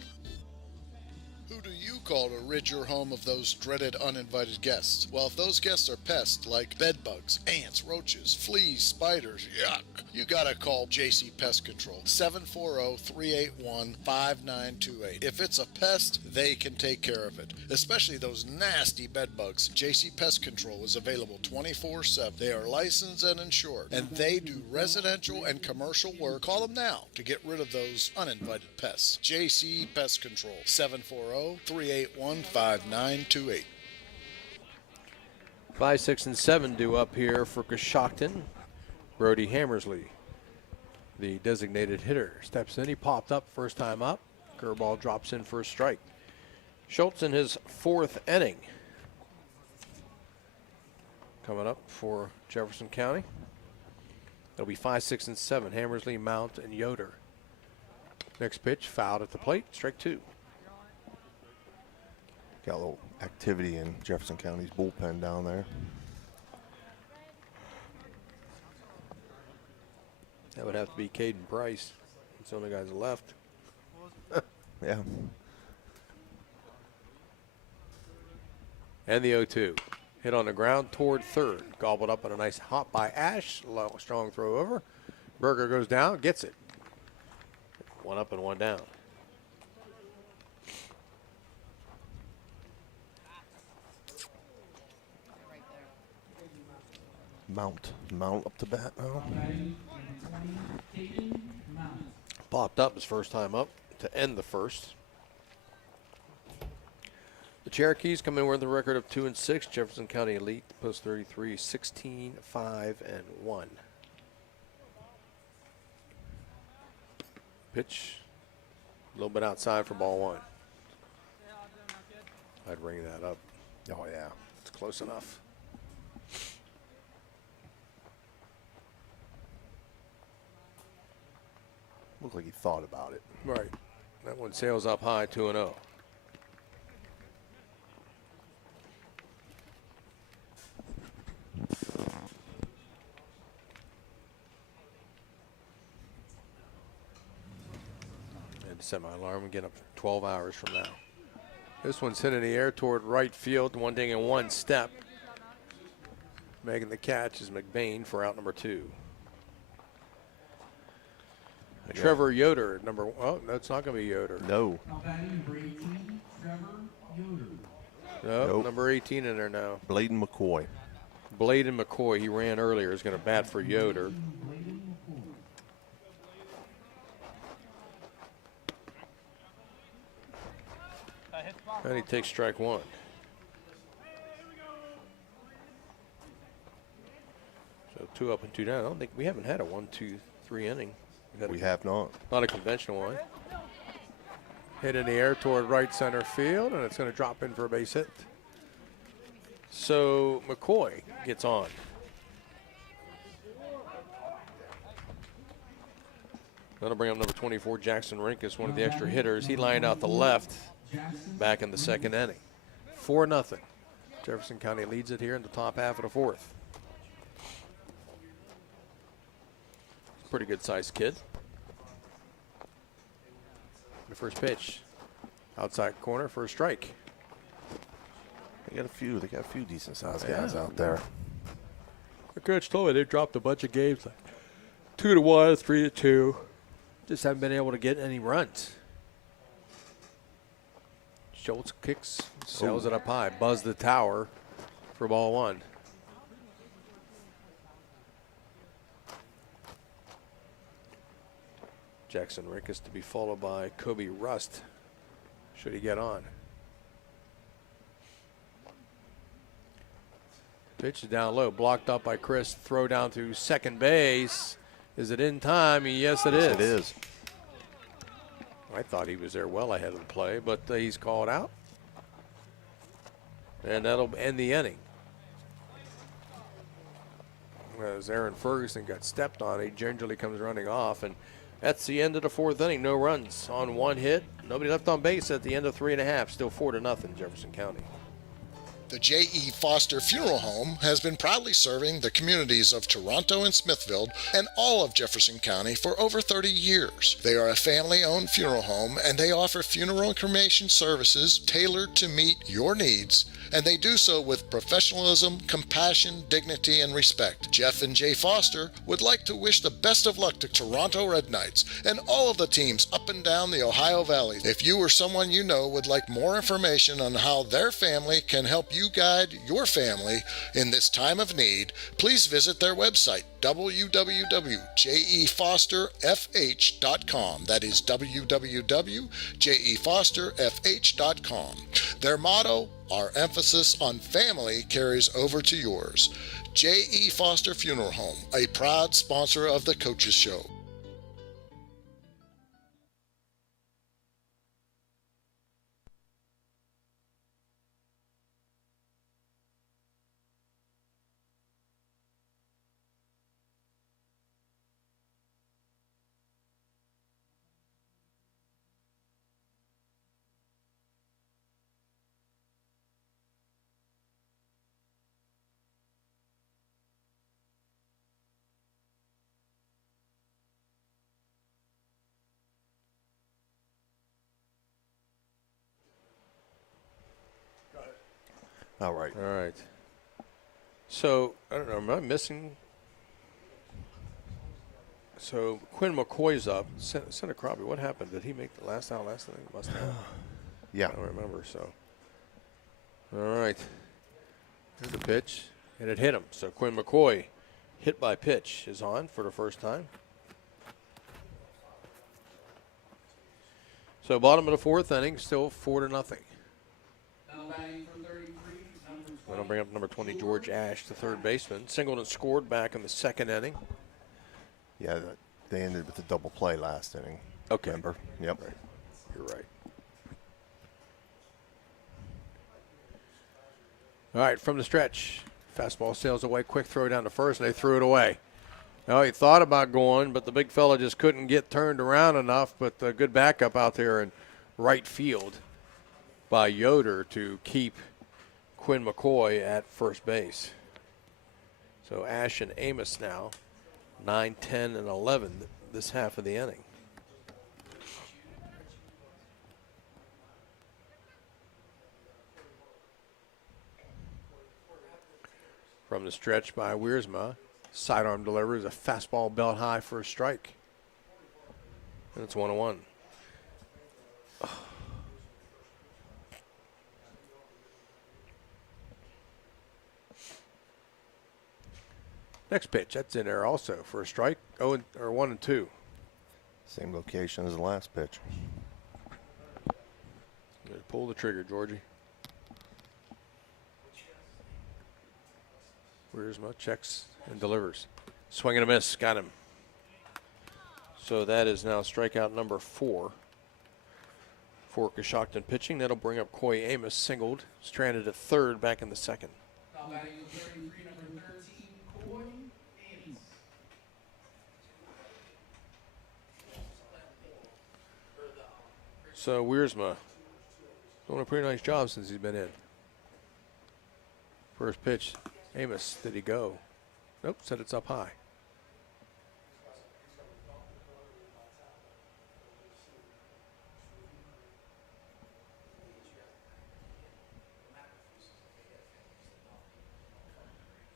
Who do you call to rid your home of those dreaded uninvited guests? Well, if those guests are pests like bedbugs, ants, roaches, fleas, spiders, yuck, you gotta call JC Pest Control. 740-381-5928. If it's a pest, they can take care of it. Especially those nasty bedbugs. JC Pest Control is available 24/7. They are licensed and insured, and they do residential and commercial work. Call them now to get rid of those uninvited pests. JC Pest Control. 740-381-5928. 5, 6, and 7 due up here for Coshocton. Brody Hammersley, the designated hitter, steps in. He popped up first time up. Curveball drops in for a strike. Schultz in his 4th inning. Coming up for Jefferson County. It'll be 5, 6, and 7. Hammersley, Mount, and Yoder. Next pitch, fouled at the plate, strike 2. Got a little activity in Jefferson County's bullpen down there. That would have to be Caden Price. He's the only guys left. Yeah. And the 0-2. Hit on the ground toward third. Gobbled up on a nice hop by Ash. Low, strong throw over. Berger goes down, gets it. 1 up and 1 down. Mount up to bat now. Popped up his first time up to end the first. The Cherokees come in with a record of 2-6. Jefferson County Elite post 33, 16, 5, and 1. Pitch a little bit outside for ball 1. I'd ring that up. Oh yeah, it's close enough. Looked like he thought about it. Right. That one sails up high, 2-0. And set my alarm and get up 12 hours from now. This one's hit in the air toward right field, one ding and 1 step. Making the catch is McBain for out number 2. Trevor Yoder, oh, no, it's not going to be Yoder. No. No, Nope. number 18 in there now. Bladen McCoy. Bladen McCoy, he ran earlier, is going to bat for Yoder. And he takes strike 1. So 2 up and 2 down. I don't think we haven't had a 1, 2, 3 inning. We have not. Not a conventional one. Hit in the air toward right center field, and it's going to drop in for a base hit. So McCoy gets on. That'll bring up number 24, Jackson Rinkus, one of the extra hitters. He lined out the left back in the second inning. 4-0. Jefferson County leads it here in the top half of the fourth. Pretty good sized kid. The first pitch. Outside corner for a strike. They got a few decent sized guys out there. The coach told me they dropped a bunch of games like 2-1, 3-2. Just haven't been able to get any runs. Schultz kicks, sails it up high, buzz the tower for ball one. Jackson Rinkus to be followed by Kobe Rust. Should he get on? Pitch is down low, blocked up by Chris. Throw down to second base. Is it in time? Yes, it is. It is. I thought he was there well ahead of the play, but he's called out. And that'll end the inning. As Aaron Ferguson got stepped on, he gingerly comes running off, and that's the end of the fourth inning. No runs on one hit. Nobody left on base at the end of 3.5. Still 4-0 Jefferson County. The J.E. Foster Funeral Home has been proudly serving the communities of Toronto and Smithfield and all of Jefferson County for over 30 years. They are a family-owned funeral home, and they offer funeral and cremation services tailored to meet your needs, and they do so with professionalism, compassion, dignity, and respect. Jeff and Jay Foster would like to wish the best of luck to Toronto Red Knights and all of the teams up and down the Ohio Valley. If you or someone you know would like more information on how their family can help you guide your family in this time of need, please visit their website, www.jefosterfh.com. That is www.jefosterfh.com. Their motto, our emphasis on family carries over to yours. J.E. Foster Funeral Home, a proud sponsor of the Coaches Show. All right. All right. So, I don't know, am I missing? So, Quinn McCoy's up. Senator Crosby, what happened? Did he make the last out last inning? Must have. Yeah. I don't remember, so. All right. Here's the pitch, and it hit him. So, Quinn McCoy, hit by pitch, is on for the first time. So, bottom of the fourth inning, still 4-0. That'll bring up number 20, George Ash, the third baseman. Singleton scored back in the second inning. Yeah, they ended with a double play last inning. Okay. Remember? Yep. Right. You're right. All right, from the stretch. Fastball sails away, quick throw down to first, and they threw it away. Now, he thought about going, but the big fella just couldn't get turned around enough, but a good backup out there in right field by Yoder to keep Quinn McCoy at first base. So Ash and Amos now, 9, 10, and 11 this half of the inning. From the stretch by Wiersma, sidearm delivers a fastball belt high for a strike. And it's 1-1. Next pitch, that's in there also for a strike. 1-2. Same location as the last pitch. Good. Pull the trigger, Georgie. Wiersma checks and delivers. Swing and a miss, got him. So that is now strikeout number 4 for Coshocton pitching. That'll bring up Coy Amos, singled, stranded at third, back in the second. Now batting in 33, number 13, Coy Amos. So Wiersma doing a pretty nice job since he's been in. First pitch, Amos, did he go? Nope, said it's up high.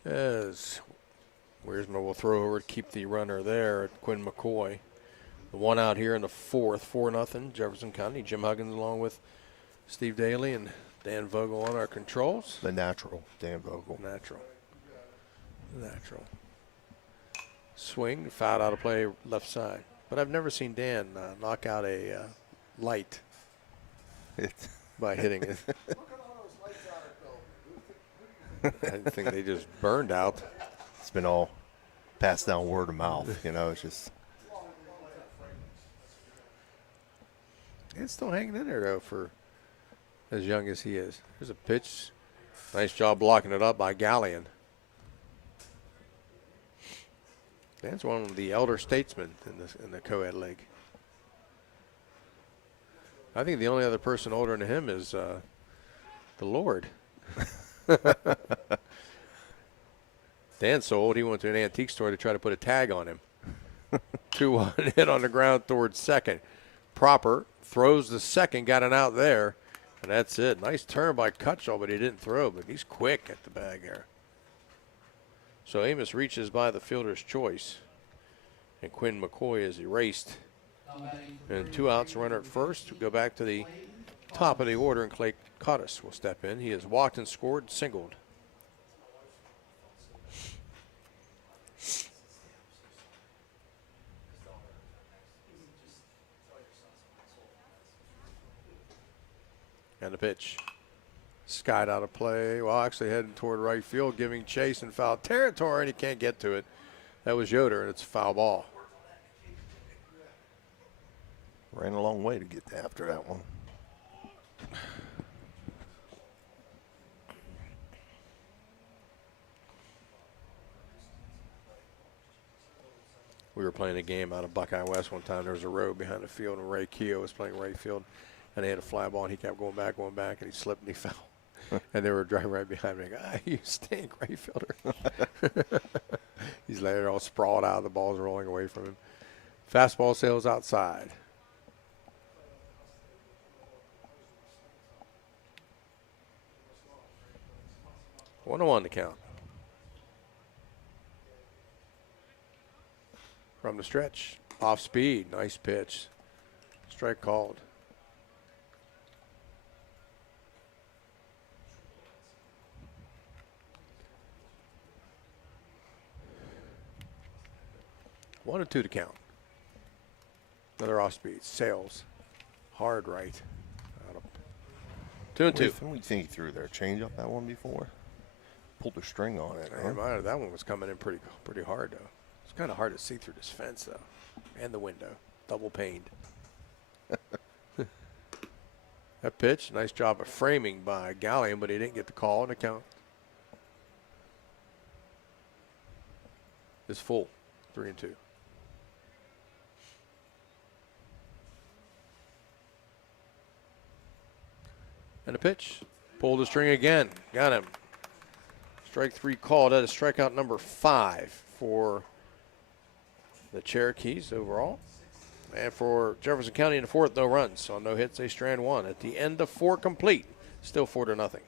As Wiersma will throw over to keep the runner there at Quinn McCoy. The one out here in the fourth, 4-0, Jefferson County. Jim Huggins along with Steve Daly and Dan Vogel on our controls. The natural, Dan Vogel. Natural. Swing, fouled out of play, left side. But I've never seen Dan knock out a light by hitting it. I think they just burned out. It's been all passed down word of mouth. You know, it's just. It's still hanging in there, though, for as young as he is. Here's a pitch. Nice job blocking it up by Gallion. Dan's one of the elder statesmen in the co-ed league. I think the only other person older than him is the Lord. Dan's so old he went to an antique store to try to put a tag on him. 2-1 hit on the ground towards second. Proper throws the second, got an out there, and that's it. Nice turn by Cutshall, but he didn't throw, but he's quick at the bag here. So Amos reaches by the fielder's choice, and Quinn McCoy is erased. And 2 outs, runner at first. We go back to the top of the order, and Clay Cottis will step in. He has walked and scored and singled. And the pitch. Skied out of play. Well, actually heading toward right field, giving chase in foul territory, and he can't get to it. That was Yoder, and it's a foul ball. Ran a long way to get after that one. We were playing a game out of Buckeye West one time. There was a road behind the field, and Ray Keogh was playing right field, and they had a fly ball, and he kept going back, and he slipped, and he fell. And they were driving right behind me. You stink, right fielder. He's later all sprawled out. The ball's rolling away from him. Fastball sails outside. One to one to count. From the stretch, off speed, nice pitch. Strike called. One and two to count. Another off speed, sails, hard right. 2 and 2. What do you think he threw there? Change up that one before? Pulled the string on it. Huh? That one was coming in pretty hard though. It's kind of hard to see through this fence though, and the window, double paned. That pitch, nice job of framing by Gallion, but he didn't get the call and the count is full, 3 and 2. And a pitch. Pulled the string again. Got him. Strike 3 called. That is strikeout number 5 for the Cherokees overall. And for Jefferson County in the fourth, no runs. On no hits, they strand 1. At the end of 4 complete. Still 4-0.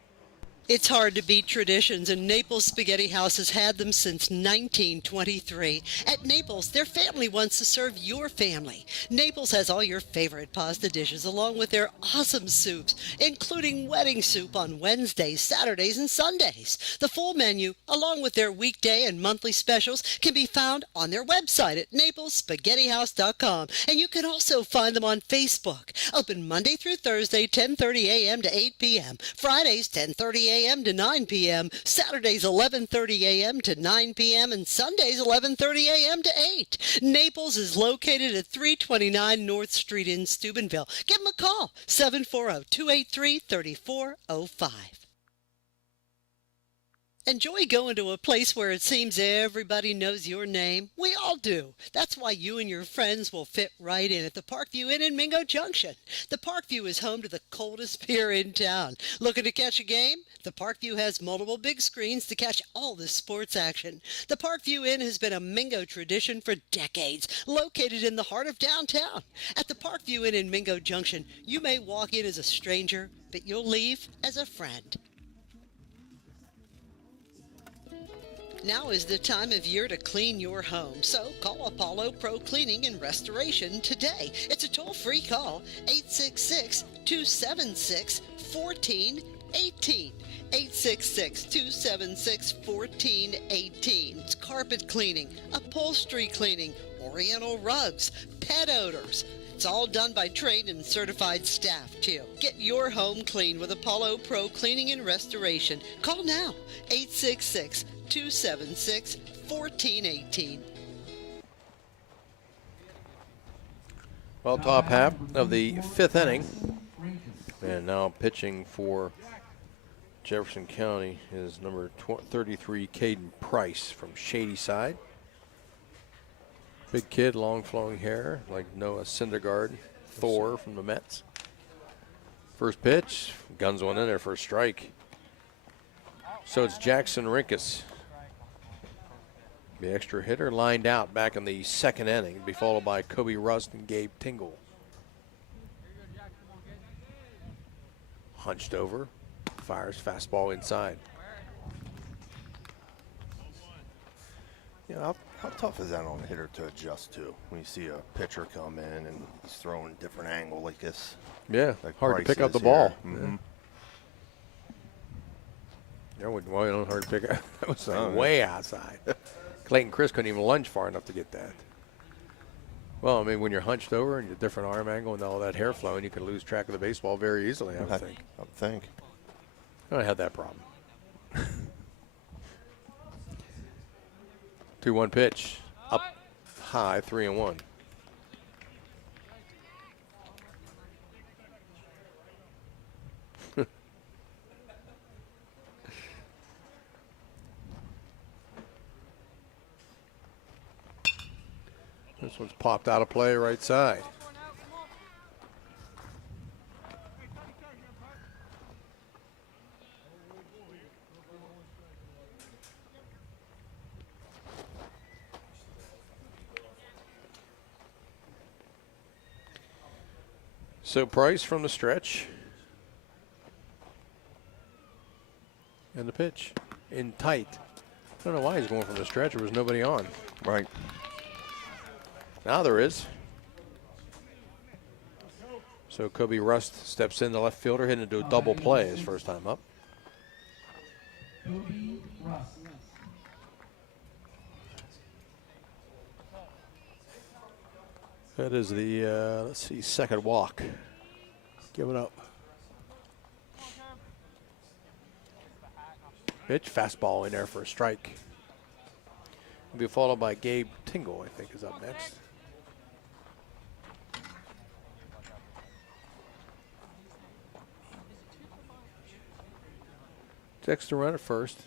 It's hard to beat traditions, and Naples Spaghetti House has had them since 1923. At Naples, their family wants to serve your family. Naples has all your favorite pasta dishes along with their awesome soups, including wedding soup on Wednesdays, Saturdays, and Sundays. The full menu, along with their weekday and monthly specials, can be found on their website at naplesspaghettihouse.com. And you can also find them on Facebook. Open Monday through Thursday, 10:30 a.m. to 8 p.m. Fridays, 10:30 a.m. to 9 p.m., Saturdays 11:30 a.m. to 9 p.m., and Sundays 11:30 a.m. to 8. Naples is located at 329 North Street in Steubenville. Give them a call, 740-283-3405. Enjoy going to a place where it seems everybody knows your name? We all do. That's why you and your friends will fit right in at the Parkview Inn in Mingo Junction. The Parkview is home to the coldest beer in town. Looking to catch a game? The Parkview has multiple big screens to catch all the sports action. The Parkview Inn has been a Mingo tradition for decades, located in the heart of downtown. At the Parkview Inn in Mingo Junction, you may walk in as a stranger, but you'll leave as a friend. Now is the time of year to clean your home, so call Apollo Pro Cleaning and Restoration today. It's a toll-free call, 866-276-1418. 866-276-1418. It's carpet cleaning, upholstery cleaning, oriental rugs, pet odors. It's all done by trained and certified staff, too. Get your home clean with Apollo Pro Cleaning and Restoration. Call now, 866-276-1418. Well, top half of the 5th inning. And now pitching for Jefferson County is number 33, Caden Price from Shady Side. Big kid, long flowing hair, like Noah Syndergaard, Thor from the Mets. First pitch, guns one in there for a strike. So it's Jackson Rinkus, the extra hitter, lined out back in the 2nd inning. It'll be followed by Kobe Rust and Gabe Tingle. Hunched over, fires fastball inside. You know, how tough is that on a hitter to adjust to when you see a pitcher come in and he's throwing a different angle like this? Yeah, like hard to Price pick up the is ball. here. Mm-hmm. Yeah, well, hard to pick up. That was Oh, way outside. Clayton Chris couldn't even lunge far enough to get that. Well, I mean, when you're hunched over and you're different arm angle and all that hair flowing, you can lose track of the baseball very easily, I would think. I would think. I don't have that problem. 2-1 pitch. Up high, 3-1. This one's popped out of play right side. So Price from the stretch. And the pitch in tight. I don't know why he's going from the stretch. There was nobody on. Right. Now there is. So Kobe Rust steps in, the left fielder, hitting into a double play his first time up. That is the, let's see, second walk. Give it up. Pitch, fastball in there for a strike. Will be followed by Gabe Tingle, I think, is up next. Dexter run at first.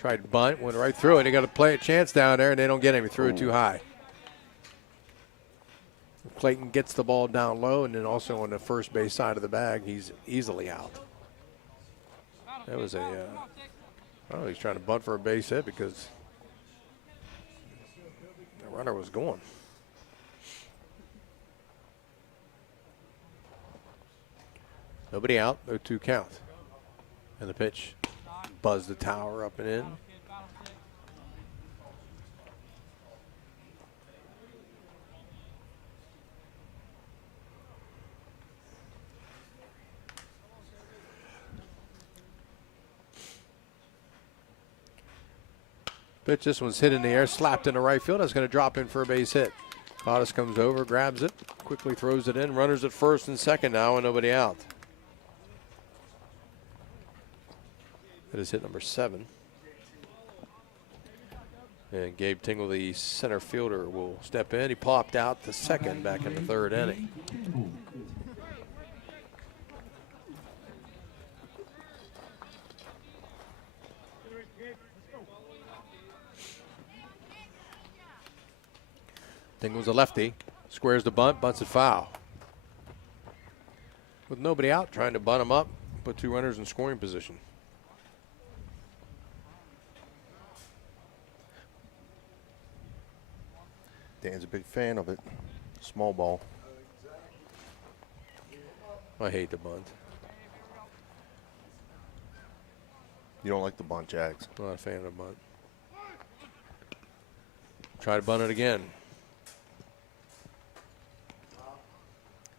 Tried to bunt, went right through it. He got to play a chance down there, and they don't get him. He threw it too high. Clayton gets the ball down low, and then also on the first base side of the bag, he's easily out. That was a, oh, he's trying to bunt for a base hit because the runner was going. Nobody out, 0-2 count. And the pitch buzzed the tower up and in. Pitch, this one's hit in the air, slapped into right field. That's going to drop in for a base hit. Cottis comes over, grabs it, quickly throws it in. Runners at first and second now and nobody out. That is hit number 7. And Gabe Tingle, the center fielder, will step in. He popped out to second back in the 3rd inning. Thing was a lefty. Squares the bunt, bunts it foul. With nobody out, trying to bunt him up, put 2 runners in scoring position. Dan's a big fan of it. Small ball. I hate the bunt. You don't like the bunt, Jags? Not a fan of the bunt. Try to bunt it again.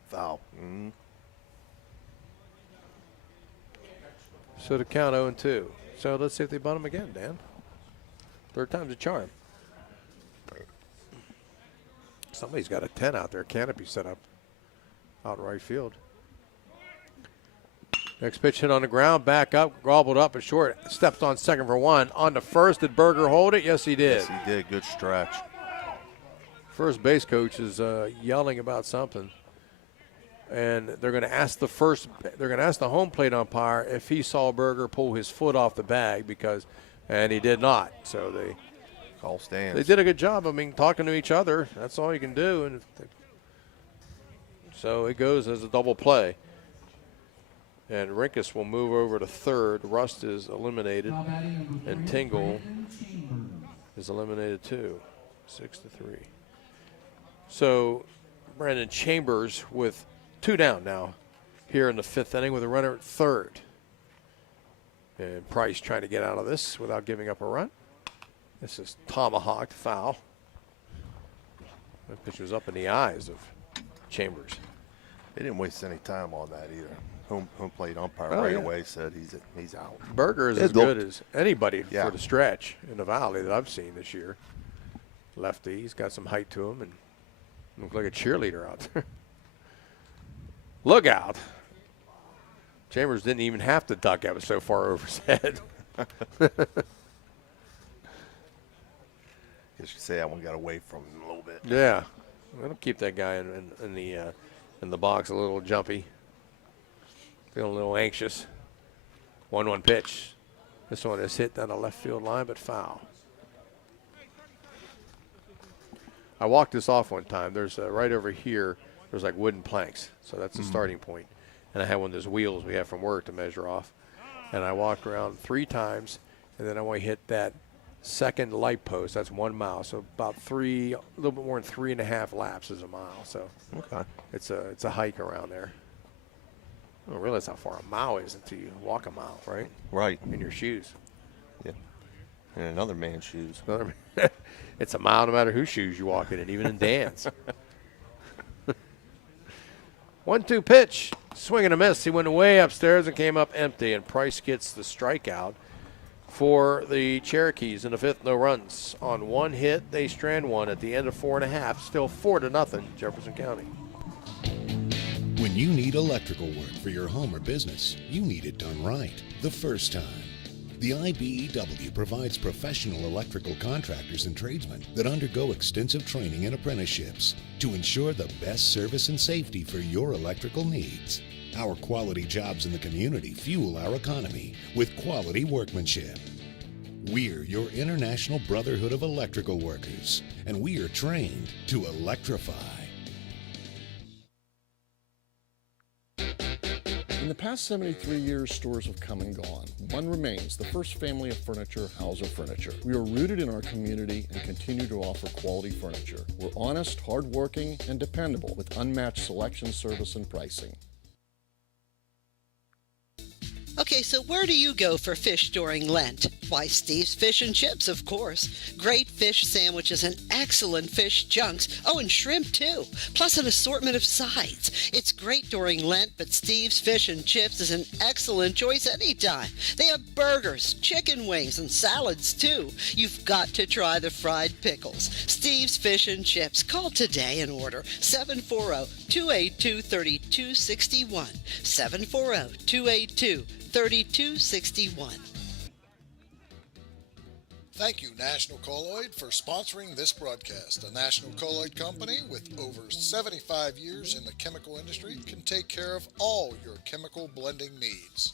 Foul. So the count 0-2. So let's see if they bunt him again, Dan. Third time's a charm. Somebody's got a 10 out there. Canopy set up out in right field. Next pitch hit on the ground, back up, gobbled up and short. Stepped on second for 1. On the first, did Berger hold it? Yes, he did. Yes, he did. Good stretch. First base coach is yelling about something. And they're going to ask the home plate umpire if he saw Berger pull his foot off the bag and he did not. So they call stands. They did a good job. I mean, talking to each other. That's all you can do. And so it goes as a double play. And Rinkus will move over to third. Rust is eliminated, and Tingle is eliminated too. 6-3. So Brandon Chambers with 2 down now here in the 5th inning with a runner at third. And Price trying to get out of this without giving up a run. This is tomahawked foul. That pitch was up in the eyes of Chambers. They didn't waste any time on that either. Home plate umpire away said he's out. Berger is as good as anybody for the stretch in the Valley that I've seen this year. Lefty, he's got some height to him and looks like a cheerleader out there. Look out. Chambers didn't even have to duck. That was so far over his head. Guess you say that one got away from him a little bit. Yeah. That'll keep that guy in the box a little jumpy. Feeling a little anxious. 1-1 pitch. This one is hit down the left field line, but foul. I walked this off one time. There's right over here, there's like wooden planks. So that's the starting point. And I had one of those wheels we have from work to measure off. And I walked around 3 times, and then I went hit that second light post. That's 1 mile. So about a little bit more than 3.5 laps is a mile. So it's a hike around there. I don't realize how far a mile is until you walk a mile, right? Right. In your shoes. Yeah. In another man's shoes. It's a mile no matter whose shoes you walk in it, even in Dan's. 1-2 pitch. Swing and a miss. He went way upstairs and came up empty, and Price gets the strikeout for the Cherokees in the 5th. No runs. On 1 hit, they strand 1 at the end of 4.5. Still 4-0, Jefferson County. When you need electrical work for your home or business, you need it done right the first time. The IBEW provides professional electrical contractors and tradesmen that undergo extensive training and apprenticeships to ensure the best service and safety for your electrical needs. Our quality jobs in the community fuel our economy with quality workmanship. We're your International Brotherhood of Electrical Workers, and we are trained to electrify. In the past 73 years, stores have come and gone. One remains, the first family of furniture, Hauser Furniture. We are rooted in our community and continue to offer quality furniture. We're honest, hardworking, and dependable with unmatched selection, service, and pricing. Okay, so where do you go for fish during Lent? Why, Steve's Fish and Chips, of course. Great fish sandwiches and excellent fish junks. Oh, and shrimp, too. Plus an assortment of sides. It's great during Lent, but Steve's Fish and Chips is an excellent choice anytime. They have burgers, chicken wings, and salads, too. You've got to try the fried pickles. Steve's Fish and Chips. Call today and order 740-282-3261. 740-282-3261. Thank you, National Colloid, for sponsoring this broadcast. A National Colloid company with over 75 years in the chemical industry can take care of all your chemical blending needs.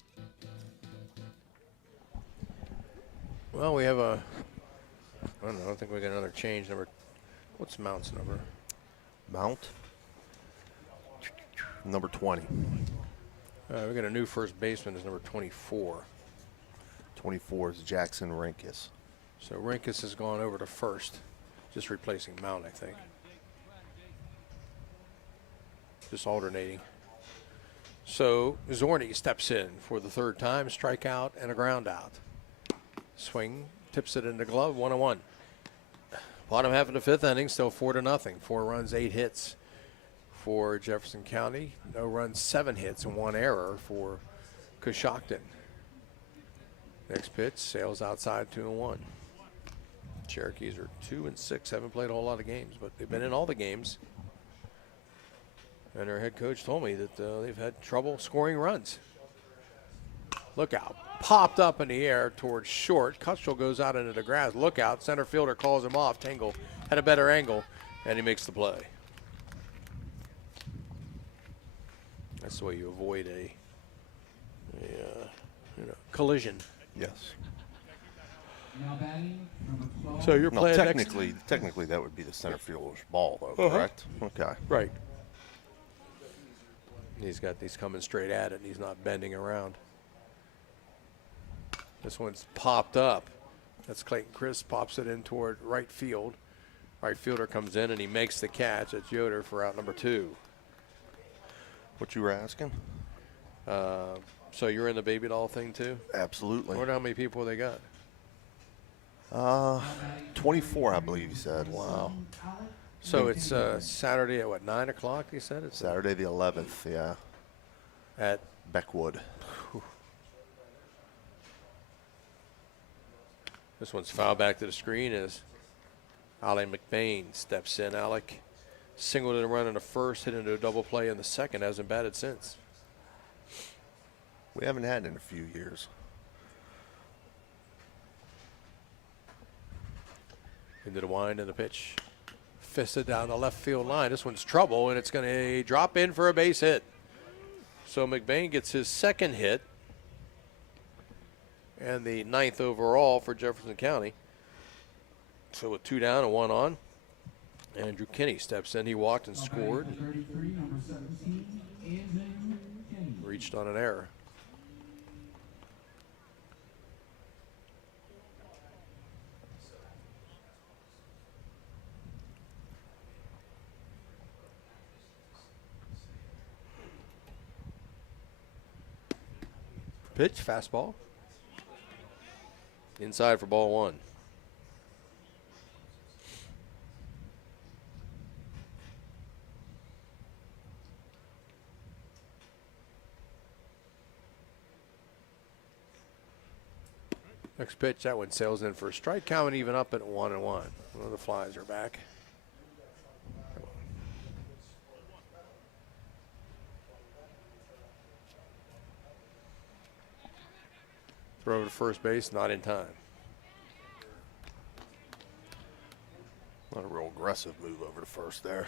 Well, we have I don't know, I think we got another change number. What's Mount's number? Mount. Number 20. We got a new first baseman is number 24. 24 is Jackson Rinkus. So Rinkus has gone over to first, just replacing Mount, I think. Just alternating. So Zorney steps in for the third time, strikeout and a ground out. Swing, tips it in the glove, 1-1. Bottom half of the fifth inning, still 4-0. 4 runs, 8 hits for Jefferson County. No runs, 7 hits, and 1 error for Coshocton. Next pitch, sails outside, 2-1. Cherokees are 2-6, haven't played a whole lot of games, but they've been in all the games. And their head coach told me that they've had trouble scoring runs. Look out. Popped up in the air towards short. Cutchell goes out into the grass. Look out. Center fielder calls him off. Tingle had a better angle, and he makes the play. That's the way you avoid a collision. Yes. So you're no, playing technically that would be the center fielder's ball, though, correct? Okay. Right. He's got these coming straight at it, and he's not bending around. This one's popped up. That's Clayton Chris, pops it in toward right field. Right fielder comes in, and he makes the catch. That's Yoder for out number 2. What you were asking? So you're in the baby doll thing, too? Absolutely. I wonder how many people they got. 24, I believe he said. Wow. So it's Saturday at, 9 o'clock, he said? It's Saturday the 11th, yeah. At Beckwood. This one's fouled back to the screen as Alec McBain steps in. Alec singled in a run in the first, hit into a double play in the second, hasn't batted since. We haven't had it in a few years. Into the wind and the pitch. Fisted down the left field line. This one's trouble, and it's going to drop in for a base hit. So McBain gets his second hit and the 9th overall for Jefferson County. So with 2 down and 1 on, Andrew Kinney steps in. He walked and scored. Reached on an error. Pitch, fastball. Inside for ball 1. Next pitch, that one sails in for a strike. Count even up at 1-1. One of the flies are back. Throw to first base, not in time. Not a real aggressive move over to first there.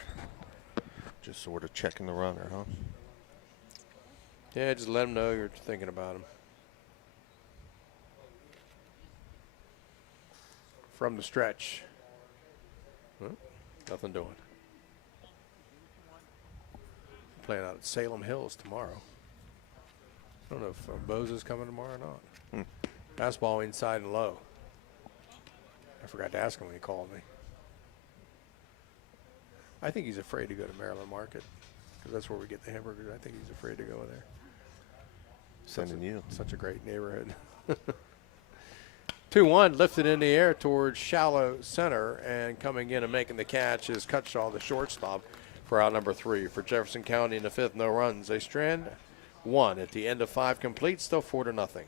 Just sort of checking the runner, huh? Yeah, just let him know you're thinking about him. From the stretch. Well, nothing doing. Playing out at Salem Hills tomorrow. I don't know if Bose is coming tomorrow or not. Fastball inside and low. I forgot to ask him when he called me. I think he's afraid to go to Maryland Market because that's where we get the hamburgers. I think he's afraid to go there. Sending you. Such a great neighborhood. 2-1, lifted in the air towards shallow center, and coming in and making the catch is Cutshall, the shortstop, for out number 3. For Jefferson County in the 5th, no runs. They strand 1 at the end of 5 complete, still 4-0.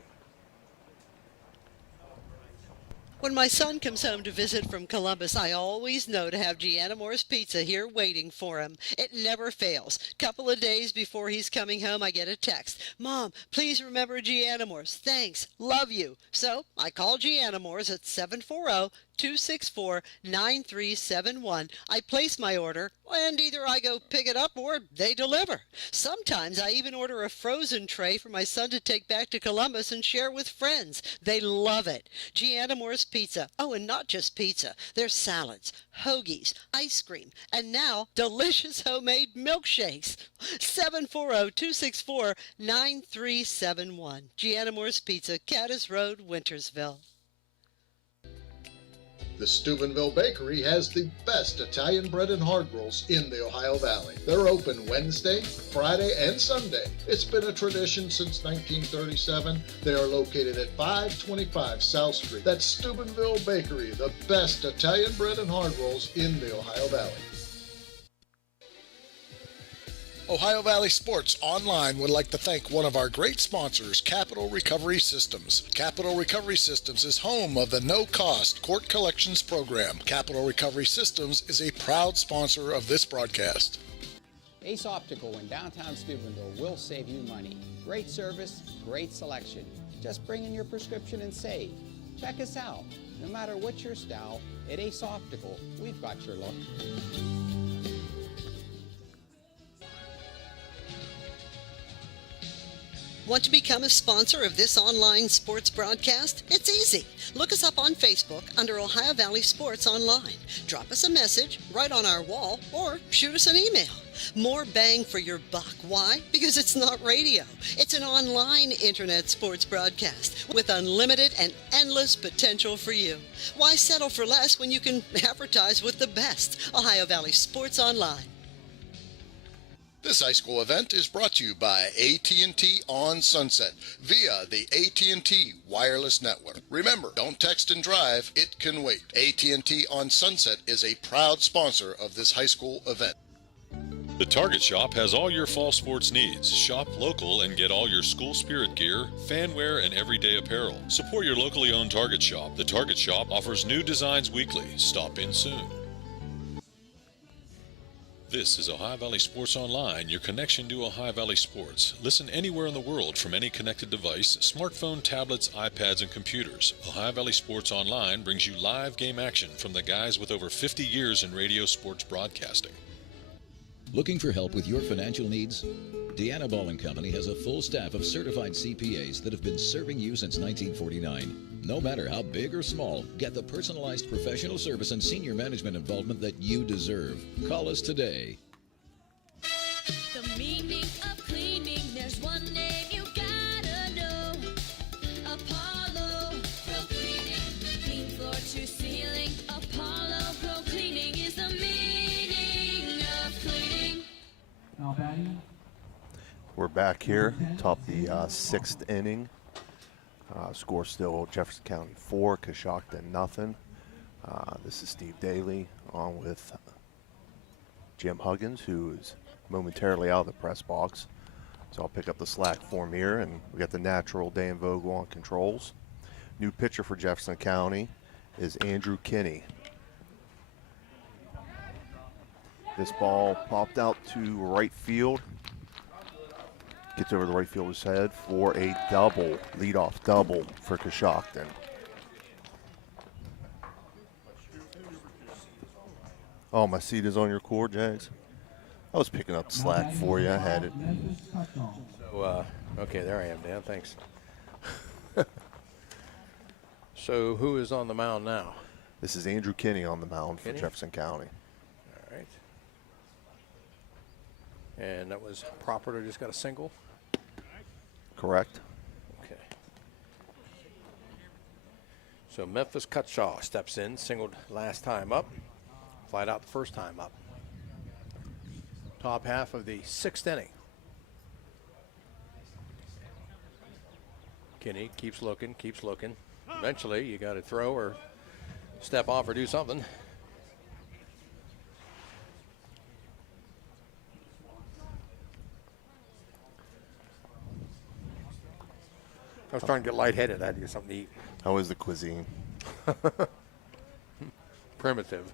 When my son comes home to visit from Columbus, I always know to have Gianna Moore's Pizza here waiting for him. It never fails. Couple of days before he's coming home, I get a text. Mom, please remember Gianna Moore's. Thanks. Love you. So I call Gianna Moore's at 740-264-9371. I place my order, and either I go pick it up or they deliver. Sometimes I even order a frozen tray for my son to take back to Columbus and share with friends. They love it. Giannamore's Pizza. Oh, and not just pizza. There's salads, hoagies, ice cream, and now delicious homemade milkshakes. 740-264-9371. Giannamore's Pizza, Caddis Road, Wintersville. The Steubenville Bakery has the best Italian bread and hard rolls in the Ohio Valley. They're open Wednesday, Friday, and Sunday. It's been a tradition since 1937. They are located at 525 South Street. That's Steubenville Bakery, the best Italian bread and hard rolls in the Ohio Valley. Ohio Valley Sports Online would like to thank one of our great sponsors, Capital Recovery Systems. Capital Recovery Systems is home of the no-cost court collections program. Capital Recovery Systems is a proud sponsor of this broadcast. Ace Optical in downtown Steubenville will save you money. Great service, great selection. Just bring in your prescription and save. Check us out. No matter what your style, at Ace Optical, we've got your look. Want to become a sponsor of this online sports broadcast? It's easy. Look us up on Facebook under Ohio Valley Sports Online. Drop us a message right on our wall or shoot us an email. More bang for your buck. Why? Because it's not radio. It's an online internet sports broadcast with unlimited and endless potential for you. Why settle for less when you can advertise with the best? Ohio Valley Sports Online. This high school event is brought to you by AT&T on Sunset via the AT&T wireless network. Remember, don't text and drive, it can wait. AT&T on Sunset is a proud sponsor of this high school event. The Target Shop has all your fall sports needs. Shop local and get all your school spirit gear, fan wear, and everyday apparel. Support your locally owned Target Shop. The Target Shop offers new designs weekly. Stop in soon. This is Ohio Valley Sports Online, your connection to Ohio Valley Sports. Listen anywhere in the world from any connected device, smartphone, tablets, iPads, and computers. Ohio Valley Sports Online brings you live game action from the guys with over 50 years in radio sports broadcasting. Looking for help with your financial needs? Deanna Ball & Company has a full staff of certified CPAs that have been serving you since 1949. No matter how big or small, get the personalized professional service and senior management involvement that you deserve. Call us today. The meaning of cleaning, there's one name you gotta know. Apollo Pro Cleaning. Clean floor to ceiling. Apollo Pro Cleaning is the meaning of cleaning. Now batting. We're back here, top the sixth inning. Score still Jefferson County 4, Coshocton nothing. This is Steve Daly on with Jim Huggins, who is momentarily out of the press box. So I'll pick up the slack for him here, and we got the natural Dan Vogel on controls. New pitcher for Jefferson County is Andrew Kinney. This ball popped out to right field. Gets over the right fielder's head for a double, leadoff double for Coshocton. Oh, my seat is on your cord, Jags. I was picking up the slack for you. I had it. So, okay, there I am, Dan. Thanks. So, who is on the mound now? This is Andrew Kinney on the mound for Kinney? Jefferson County. All right. And that was Property just got a single? Correct. Okay. So Memphis Cutshaw steps in, singled last time up, flied out the first time up. Top half of the sixth inning. Kinney keeps looking, keeps looking. Eventually, you got to throw or step off or do something. I was trying to get lightheaded. I had to get something to eat. How is the cuisine? Primitive.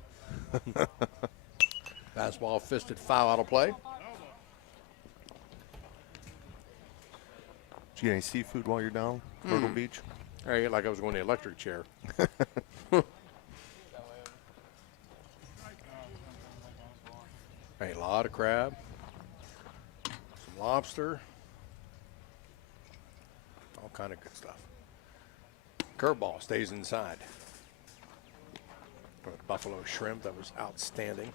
Fastball fisted foul out of play. Did you get any seafood while you're down, Myrtle Beach? I get like I was going to the electric chair. A lot of crab, some lobster, all kind of good stuff. Curveball stays inside. Buffalo shrimp, that was outstanding.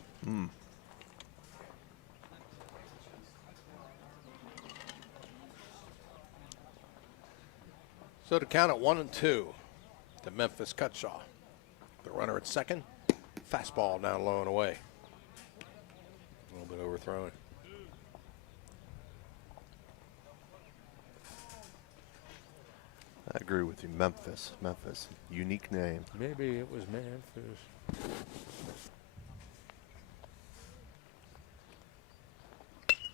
So to count at 1-2 to Memphis Cutshaw. The runner at second. Fastball down low and away. A little bit overthrown. I agree with you. Memphis. Unique name. Maybe it was Memphis.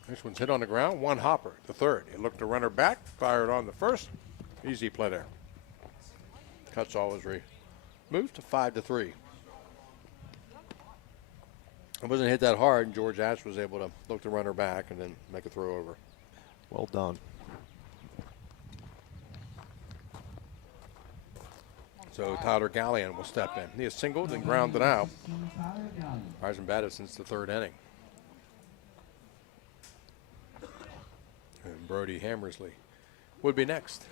This one's hit on the ground. One hopper. The third. He looked the runner back. Fired on the first. Easy play there. Cutshaw was moved to 5-3. It wasn't hit that hard, and George Ash was able to look the runner back and then make a throw over. Well done. So Tyler Gallion will step in. He has singled and grounded out. Hasn't batted since the third inning. And Brody Hammersley would be next.